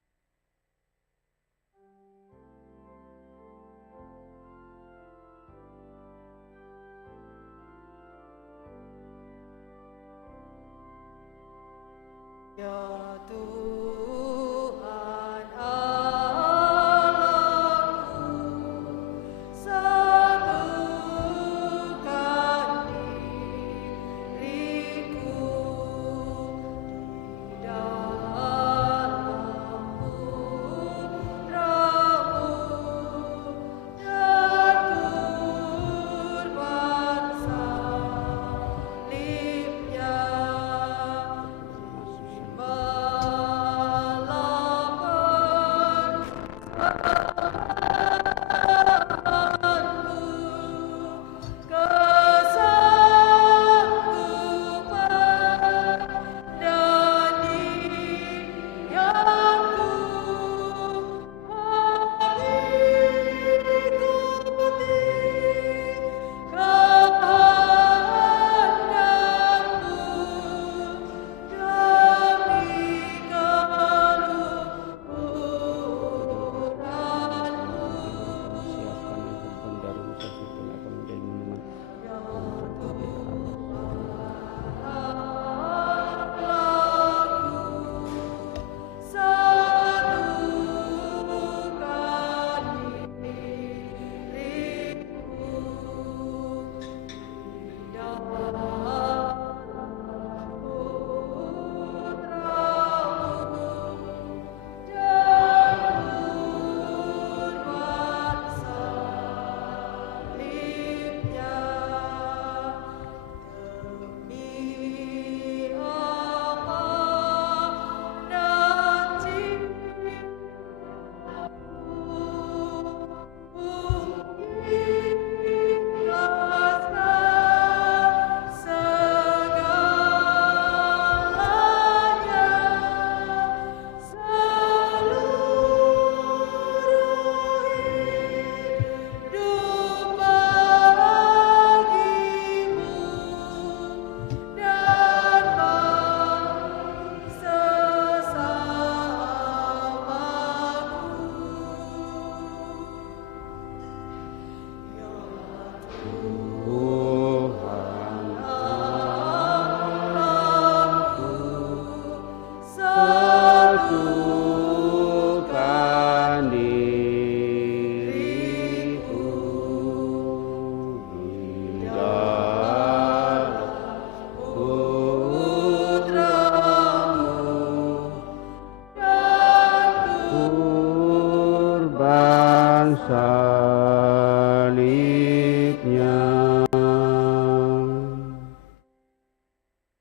Ya Tuhan Allahku, satukan diriku di dalam putra-Mu dan kurban salibnya.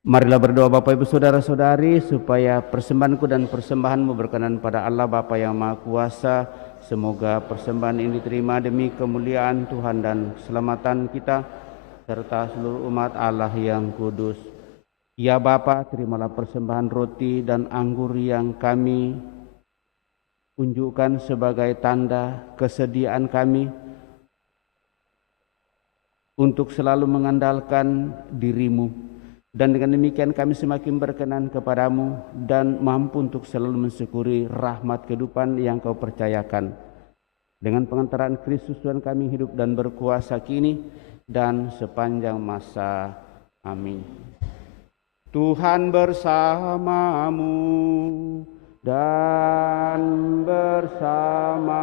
Marilah berdoa Bapak Ibu Saudara-saudari supaya persembahanku dan persembahanmu berkenan pada Allah Bapa yang Maha Kuasa. Semoga persembahan ini diterima demi kemuliaan Tuhan dan keselamatan kita serta seluruh umat Allah yang kudus. Ya Bapa, terimalah persembahan roti dan anggur yang kami unjukkan sebagai tanda kesediaan kami untuk selalu mengandalkan diri-Mu. Dan dengan demikian kami semakin berkenan kepadamu dan mampu untuk selalu mensyukuri rahmat kehidupan yang Kau percayakan. Dengan pengantaran Kristus Tuhan kami hidup dan berkuasa kini dan sepanjang masa. Amin. Tuhan bersamamu dan bersama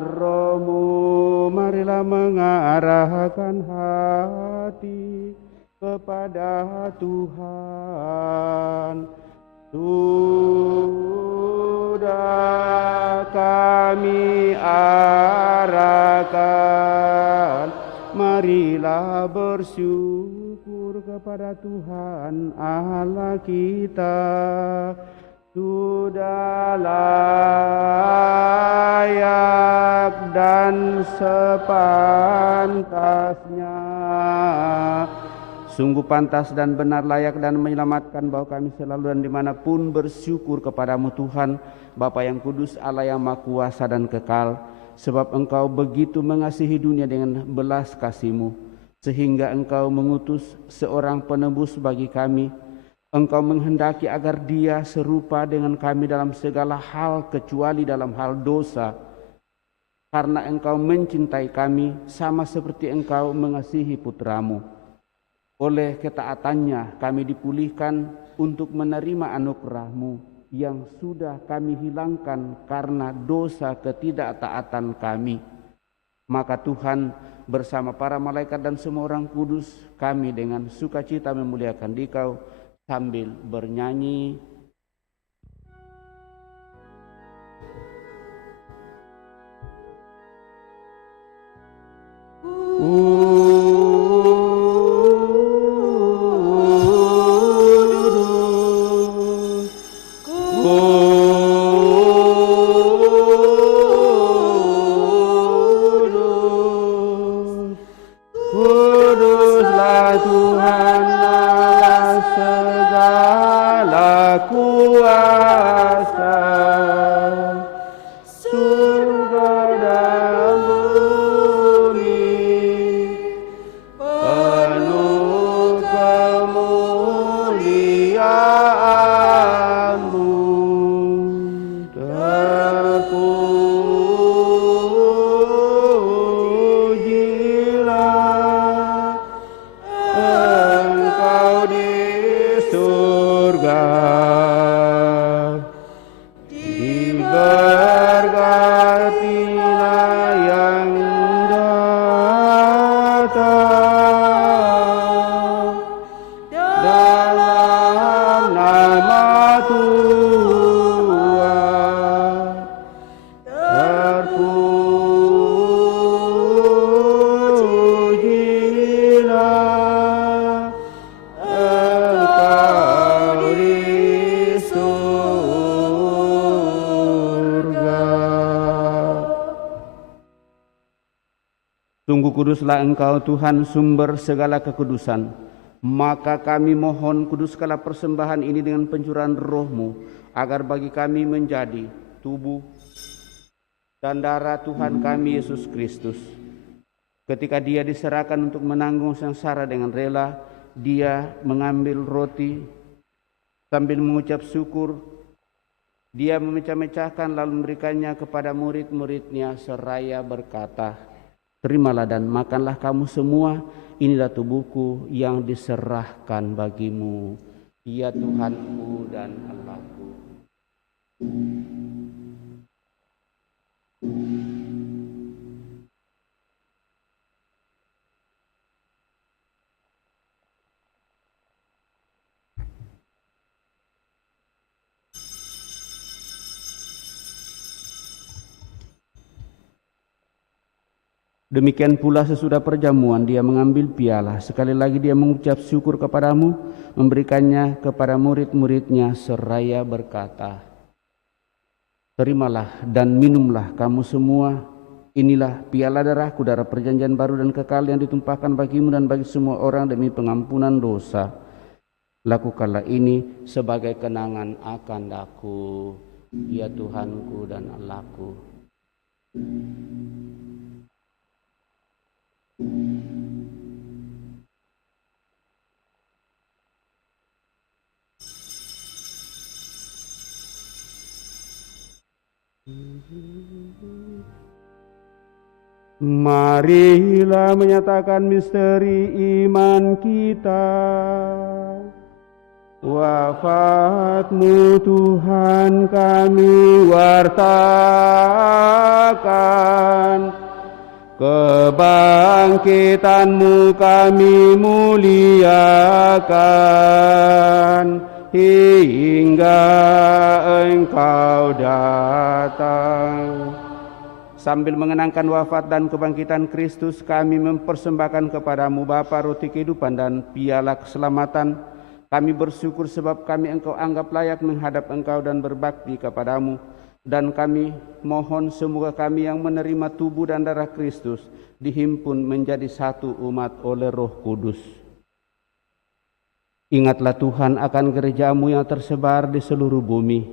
rohmu. Marilah mengarahkan hati kepada Tuhan. Sudah kami arahkan, marilah bersyukur kepada Tuhan Allah kita. Sudah layak dan sepantasnya, sungguh pantas dan benar, layak dan menyelamatkan bahwa kami selalu dan dimanapun bersyukur kepadamu Tuhan, Bapa yang kudus, Allah yang Maha Kuasa dan kekal. Sebab Engkau begitu mengasihi dunia dengan belas kasih-Mu, sehingga Engkau mengutus seorang penebus bagi kami. Engkau menghendaki agar dia serupa dengan kami dalam segala hal kecuali dalam hal dosa. Karena Engkau mencintai kami sama seperti Engkau mengasihi putra-Mu. Oleh ketaatannya kami dipulihkan untuk menerima anugerah-Mu yang sudah kami hilangkan karena dosa ketidaktaatan kami. Maka Tuhan bersama para malaikat dan semua orang kudus, kami dengan sukacita memuliakan Dikau sambil bernyanyi. Sungguh kuduslah Engkau Tuhan, sumber segala kekudusan. Maka kami mohon kuduskanlah persembahan ini dengan pencurahan roh-Mu, agar bagi kami menjadi tubuh dan darah Tuhan kami Yesus Kristus. Ketika Dia diserahkan untuk menanggung sengsara dengan rela, Dia mengambil roti sambil mengucap syukur. Dia memecah-mecahkan lalu memberikannya kepada murid-muridnya seraya berkata, "Terimalah dan makanlah kamu semua, inilah tubuhku yang diserahkan bagimu. Ya Tuhanku dan Allahku." Demikian pula sesudah perjamuan dia mengambil piala. Sekali lagi dia mengucap syukur kepadamu, memberikannya kepada murid-muridnya seraya berkata, "Terimalah dan minumlah kamu semua. Inilah piala darahku, darah perjanjian baru dan kekal yang ditumpahkan bagimu dan bagi semua orang demi pengampunan dosa. Lakukanlah ini sebagai kenangan akan aku, ya Tuhanku dan Allahku." Marilah menyatakan misteri iman kita. Wafat-Mu Tuhan kami wartakan, kebangkitan-Mu kami muliakan, hingga Engkau datang. Sambil mengenangkan wafat dan kebangkitan Kristus, kami mempersembahkan kepadamu Bapa roti kehidupan dan piala keselamatan. Kami bersyukur sebab kami Engkau anggap layak menghadap Engkau dan berbakti kepadamu. Dan kami mohon semoga kami yang menerima tubuh dan darah Kristus dihimpun menjadi satu umat oleh Roh Kudus. Ingatlah Tuhan akan gereja-Mu yang tersebar di seluruh bumi,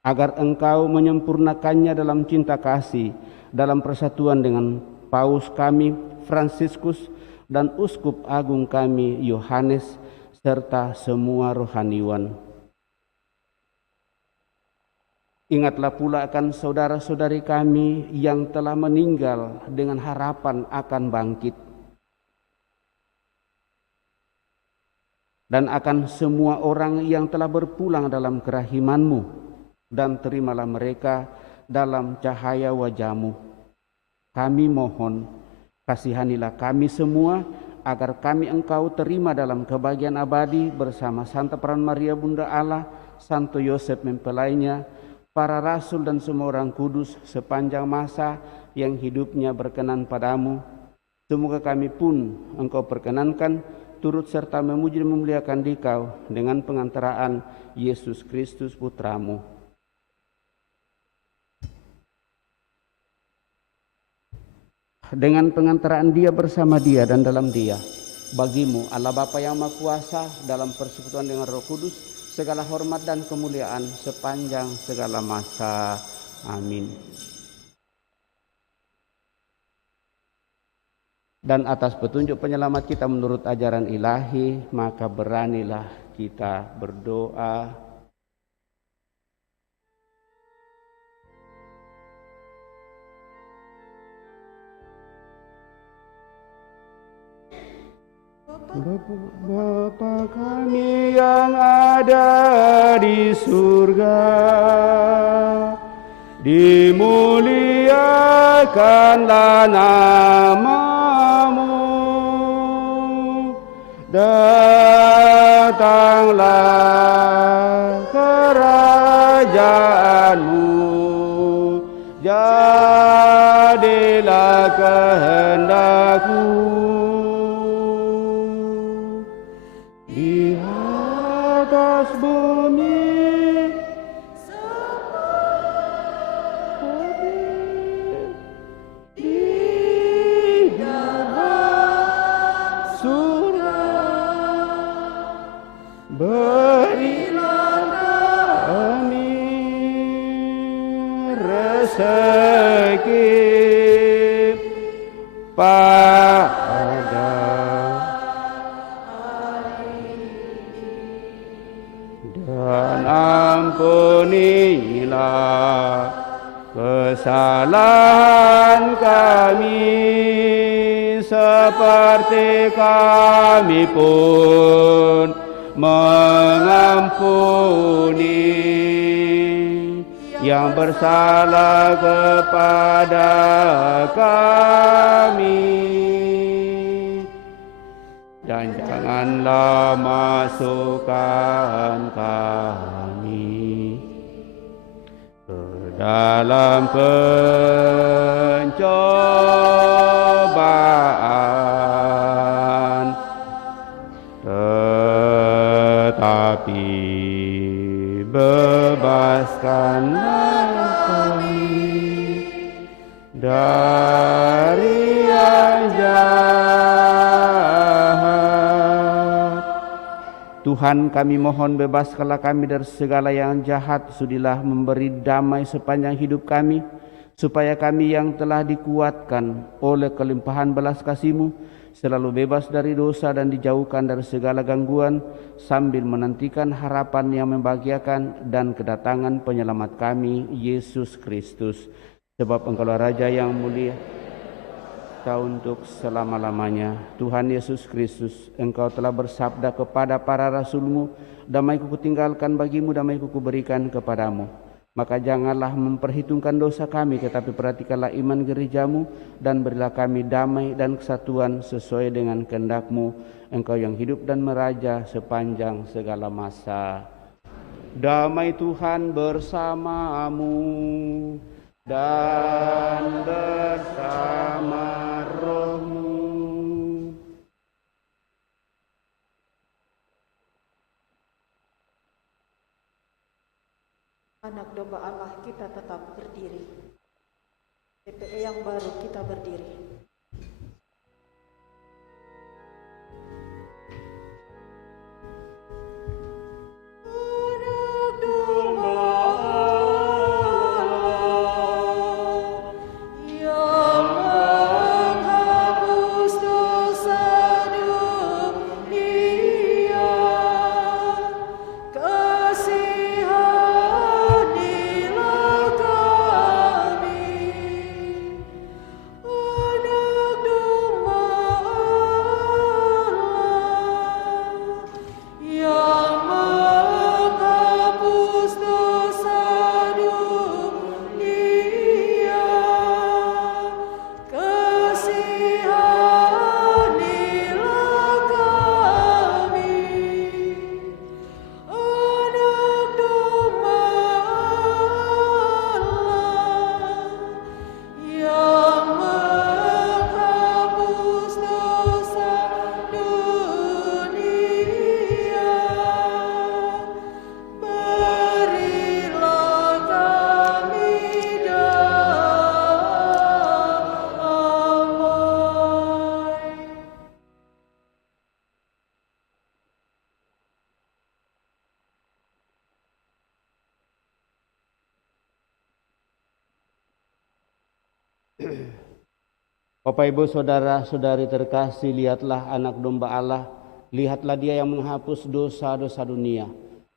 agar Engkau menyempurnakannya dalam cinta kasih, dalam persatuan dengan Paus kami Fransiskus dan Uskup Agung kami Yohanes, serta semua rohaniwan. Ingatlah pula akan saudara-saudari kami yang telah meninggal dengan harapan akan bangkit, dan akan semua orang yang telah berpulang dalam kerahiman-Mu, dan terimalah mereka dalam cahaya wajah-Mu. Kami mohon, kasihanilah kami semua, agar kami Engkau terima dalam kebahagiaan abadi bersama Santa Peran Maria Bunda Allah, Santo Yosef mempelainya, para rasul dan semua orang kudus sepanjang masa yang hidupnya berkenan padamu. Semoga kami pun Engkau perkenankan turut serta memuji dan memuliakan Dikau dengan pengantaraan Yesus Kristus Putra-Mu. Dengan pengantaraan Dia, bersama Dia dan dalam Dia, bagimu Allah Bapa yang Maha Kuasa, dalam persekutuan dengan Roh Kudus, segala hormat dan kemuliaan sepanjang segala masa. Amin. Dan atas petunjuk penyelamat kita menurut ajaran ilahi, maka beranilah kita berdoa. Bapa kami yang ada di surga, dimuliakanlah nama-Mu, datanglah kerajaan-Mu, jadilah kehendak-Mu di atas bumi seperti di dalam surga. Berilah kami rezeki pada dan ampunilah kesalahan kami, seperti kami pun mengampuni yang bersalah kepada kami. Dan janganlah masukkan kami ke dalam pencobaan, Tetapi bebaskanlah kami dari yang jahat. Tuhan, kami mohon bebaskanlah kami dari segala yang jahat. Sudilah memberi damai sepanjang hidup kami, supaya kami yang telah dikuatkan oleh kelimpahan belas kasih-Mu selalu bebas dari dosa dan dijauhkan dari segala gangguan, sambil menantikan harapan yang membahagiakan dan kedatangan penyelamat kami, Yesus Kristus. Sebab Engkaulah Raja yang mulia, Kau untuk selama-lamanya. Tuhan Yesus Kristus, Engkau telah bersabda kepada para rasul-Mu, damai-Ku kutinggalkan bagimu, damai-Ku kuberikan kepadamu. Maka janganlah memperhitungkan dosa kami, tetapi perhatikanlah iman gereja-Mu, dan berilah kami damai dan kesatuan sesuai dengan kehendak-Mu, Engkau yang hidup dan meraja sepanjang segala masa. Damai Tuhan bersamamu dan bersama rohmu. Anak domba Allah, kita tetap berdiri. PPE yang baru kita berdiri. Bapak Ibu saudara-saudari terkasih, lihatlah anak domba Allah, lihatlah Dia yang menghapus dosa-dosa dunia.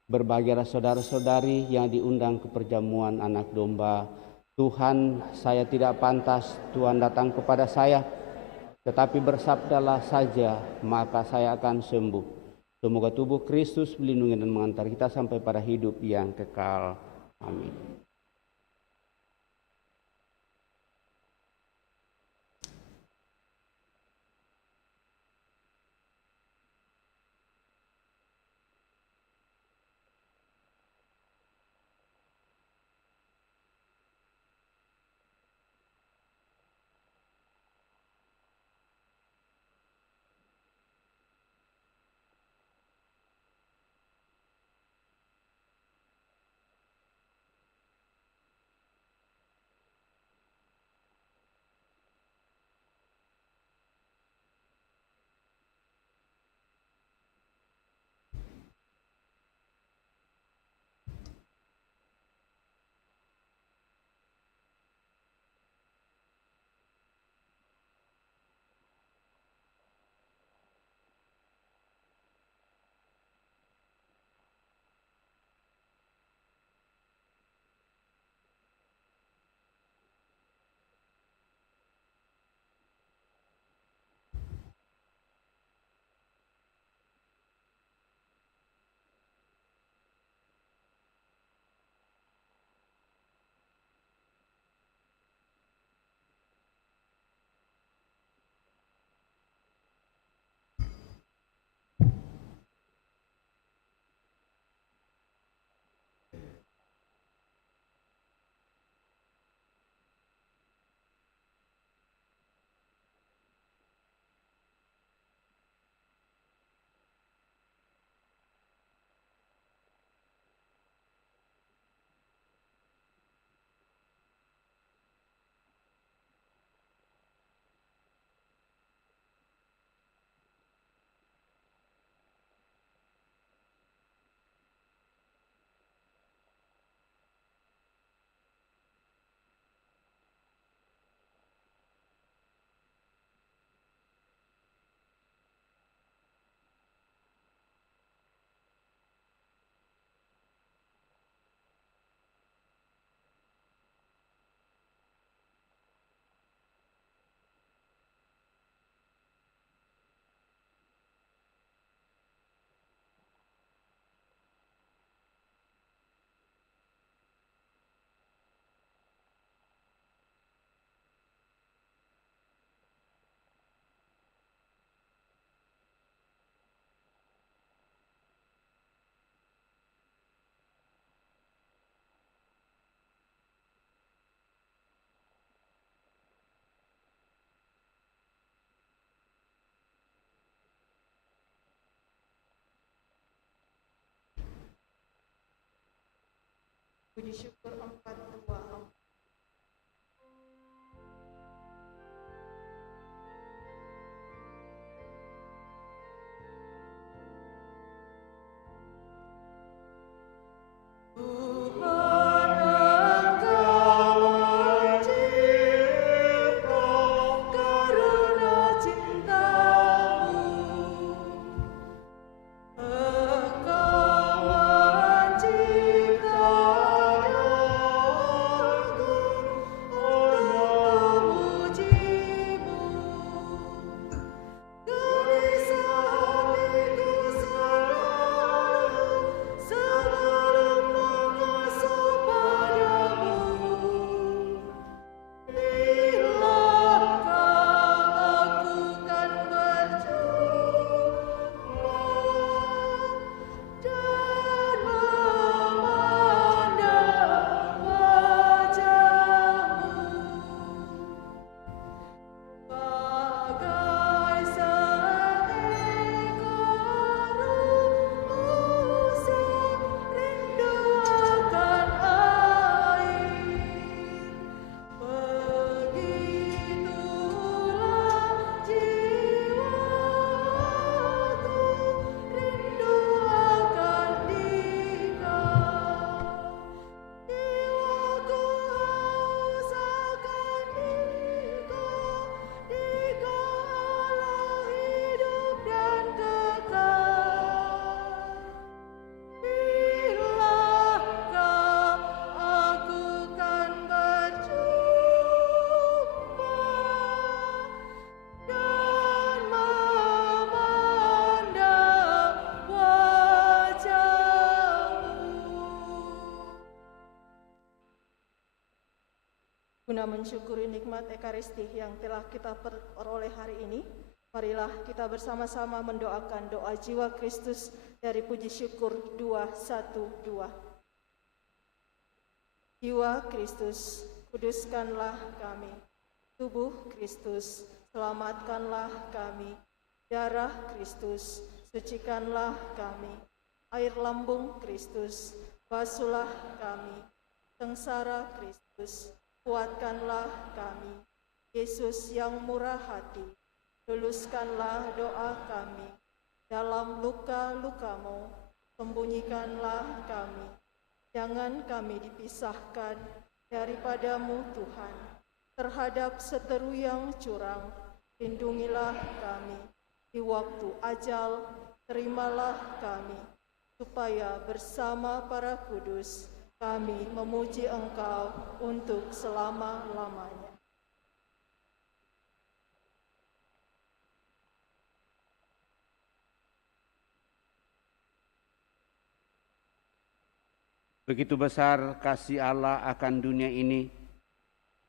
Berbahagialah saudara-saudari yang diundang ke perjamuan anak domba. Tuhan, saya tidak pantas Tuhan datang kepada saya, tetapi bersabdalah saja, maka saya akan sembuh. Semoga tubuh Kristus melindungi dan mengantar kita sampai pada hidup yang kekal. Amin. Puji syukur 424. Guna mensyukuri nikmat Ekaristi yang telah kita peroleh hari ini, marilah kita bersama-sama mendoakan doa jiwa Kristus dari Puji Syukur 212. Jiwa Kristus, kuduskanlah kami. Tubuh Kristus, selamatkanlah kami. Darah Kristus, sucikanlah kami. Air lambung Kristus, basuhlah kami. Sengsara Kristus, kuatkanlah kami. Yesus yang murah hati, luluskanlah doa kami. Dalam luka-lukamu, sembunyikanlah kami. Jangan kami dipisahkan daripadamu Tuhan. Terhadap seteru yang curang, lindungilah kami. Di waktu ajal, terimalah kami. Supaya bersama para kudus, kami memuji Engkau untuk selama-lamanya. Begitu besar kasih Allah akan dunia ini,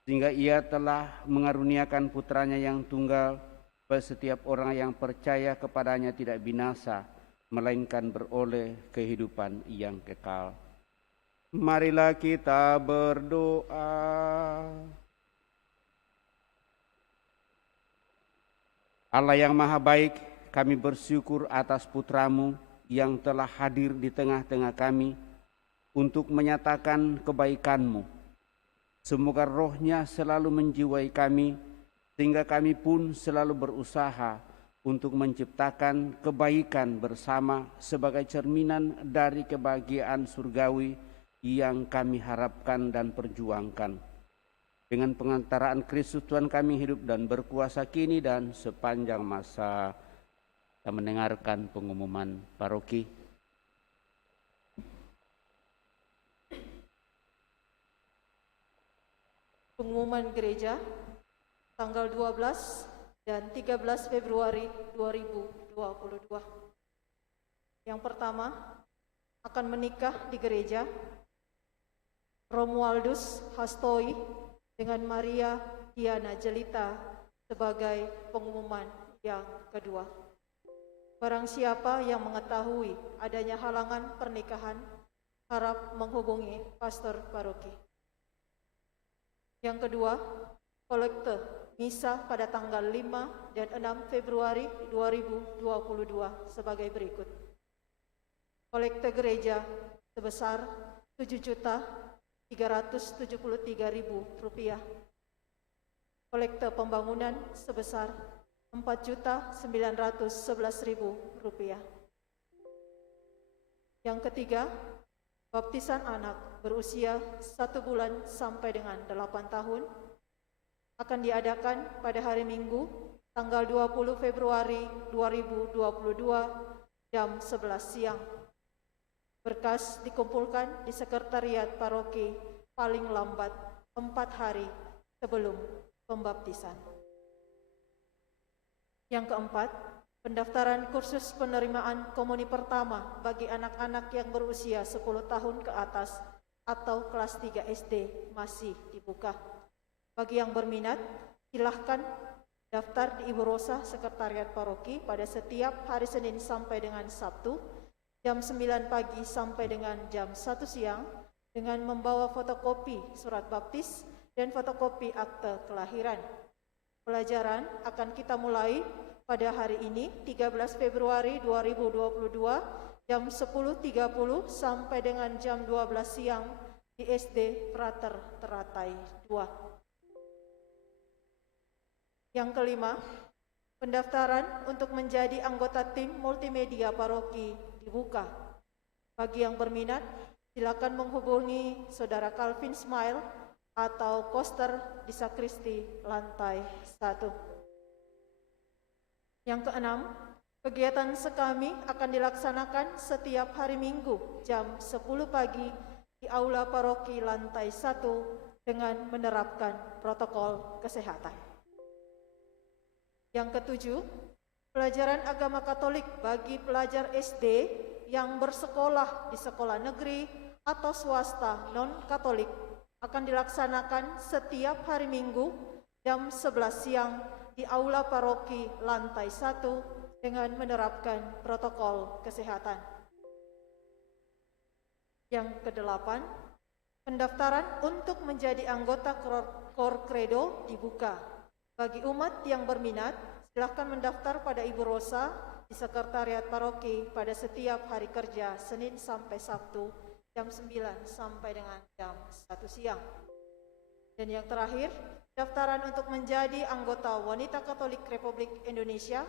sehingga Ia telah mengaruniakan putranya yang tunggal, supaya setiap orang yang percaya kepadanya tidak binasa, melainkan beroleh kehidupan yang kekal. Marilah kita berdoa. Allah yang maha baik, kami bersyukur atas putra-Mu yang telah hadir di tengah-tengah kami untuk menyatakan kebaikan-Mu. Semoga rohnya selalu menjiwai kami, sehingga kami pun selalu berusaha untuk menciptakan kebaikan bersama sebagai cerminan dari kebahagiaan surgawi yang kami harapkan dan perjuangkan. Dengan pengantaraan Kristus Tuhan kami hidup dan berkuasa kini dan sepanjang masa. Kita mendengarkan pengumuman paroki. Pengumuman gereja tanggal 12 dan 13 Februari 2022. Yang pertama, akan menikah di gereja Romualdus Hastoi dengan Maria Diana Jelita sebagai pengumuman yang kedua. Barang siapa yang mengetahui adanya halangan pernikahan, harap menghubungi pastor paroki. Yang kedua, kolekte misa pada tanggal 5 dan 6 Februari 2022 sebagai berikut. Kolekte gereja sebesar Rp373.000. Kolekte pembangunan sebesar Rp4.911.000. Yang ketiga, baptisan anak berusia 1 bulan sampai dengan 8 tahun akan diadakan pada hari Minggu tanggal 20 Februari 2022 jam 11 siang. Berkas dikumpulkan di sekretariat paroki paling lambat 4 hari sebelum pembaptisan. Yang keempat, pendaftaran kursus penerimaan komuni pertama bagi anak-anak yang berusia 10 tahun ke atas atau kelas 3 SD masih dibuka. Bagi yang berminat, silahkan daftar di Ibu Rosa Sekretariat Paroki pada setiap hari Senin sampai dengan Sabtu, jam 9 pagi sampai dengan jam 1 siang, dengan membawa fotokopi surat baptis dan fotokopi akte kelahiran. Pelajaran akan kita mulai pada hari ini 13 Februari 2022 jam 10.30 sampai dengan jam 12 siang di SD Frater Teratai 2. Yang kelima, pendaftaran untuk menjadi anggota tim multimedia paroki dibuka. Bagi yang berminat, silakan menghubungi Saudara Calvin Smile atau Koster di sakristi lantai 1. Yang keenam, kegiatan sekami akan dilaksanakan setiap hari Minggu jam 10 pagi di Aula Paroki lantai 1 dengan menerapkan protokol kesehatan. Yang ketujuh, pelajaran agama Katolik bagi pelajar SD yang bersekolah di sekolah negeri atau swasta non-Katolik akan dilaksanakan setiap hari Minggu jam 11 siang di Aula Paroki lantai 1 dengan menerapkan protokol kesehatan. Yang kedelapan, pendaftaran untuk menjadi anggota Kor Credo dibuka. Bagi umat yang berminat, silakan mendaftar pada Ibu Rosa di Sekretariat Paroki pada setiap hari kerja Senin sampai Sabtu jam 9 sampai dengan jam 1 siang. Dan yang terakhir, daftaran untuk menjadi anggota Wanita Katolik Republik Indonesia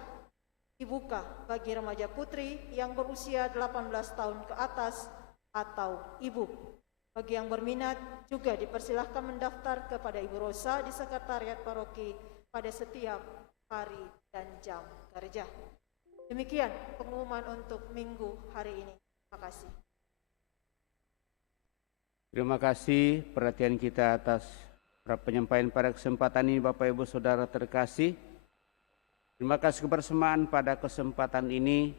dibuka bagi remaja putri yang berusia 18 tahun ke atas atau ibu. Bagi yang berminat juga dipersilahkan mendaftar kepada Ibu Rosa di Sekretariat Paroki pada setiap hari dan jam kerja. Demikian pengumuman untuk minggu hari ini. Terima kasih. Terima kasih perhatian kita atas penyampaian pada kesempatan ini Bapak Ibu Saudara terkasih. Terima kasih kebersamaan pada kesempatan ini,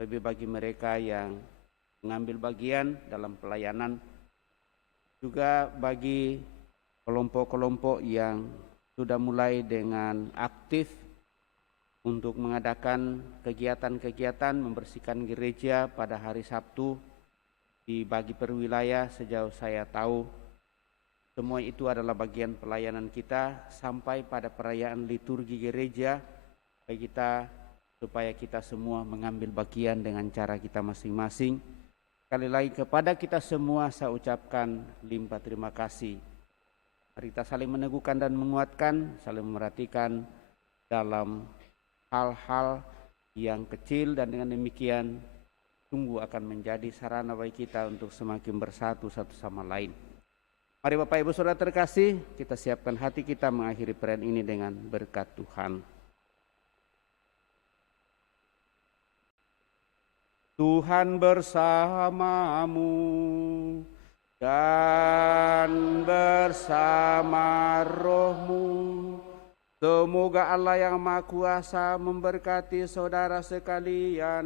lebih bagi mereka yang mengambil bagian dalam pelayanan, juga bagi kelompok-kelompok yang sudah mulai dengan aktif untuk mengadakan kegiatan-kegiatan membersihkan gereja pada hari Sabtu di bagi perwilayah. Sejauh saya tahu, semua itu adalah bagian pelayanan kita sampai pada perayaan liturgi gereja bagi kita, supaya kita semua mengambil bagian dengan cara kita masing-masing. Sekali lagi kepada kita semua saya ucapkan limpah terima kasih. Mari kita saling meneguhkan dan menguatkan, saling memerhatikan dalam hal-hal yang kecil, dan dengan demikian sungguh akan menjadi sarana bagi kita untuk semakin bersatu satu sama lain. Mari Bapak Ibu Saudara terkasih, kita siapkan hati kita mengakhiri perayaan ini dengan berkat Tuhan. Tuhan bersamamu dan bersama rohmu. Semoga Allah yang Maha Kuasa memberkati saudara sekalian,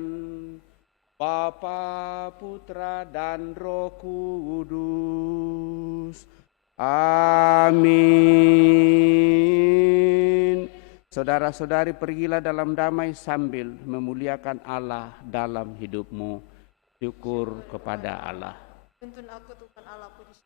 Bapa, Putra, dan Roh Kudus. Amin. Saudara-saudari, pergilah dalam damai sambil memuliakan Allah dalam hidupmu. Syukur kepada Allah. Tuntun aku Tuhan Allah puji.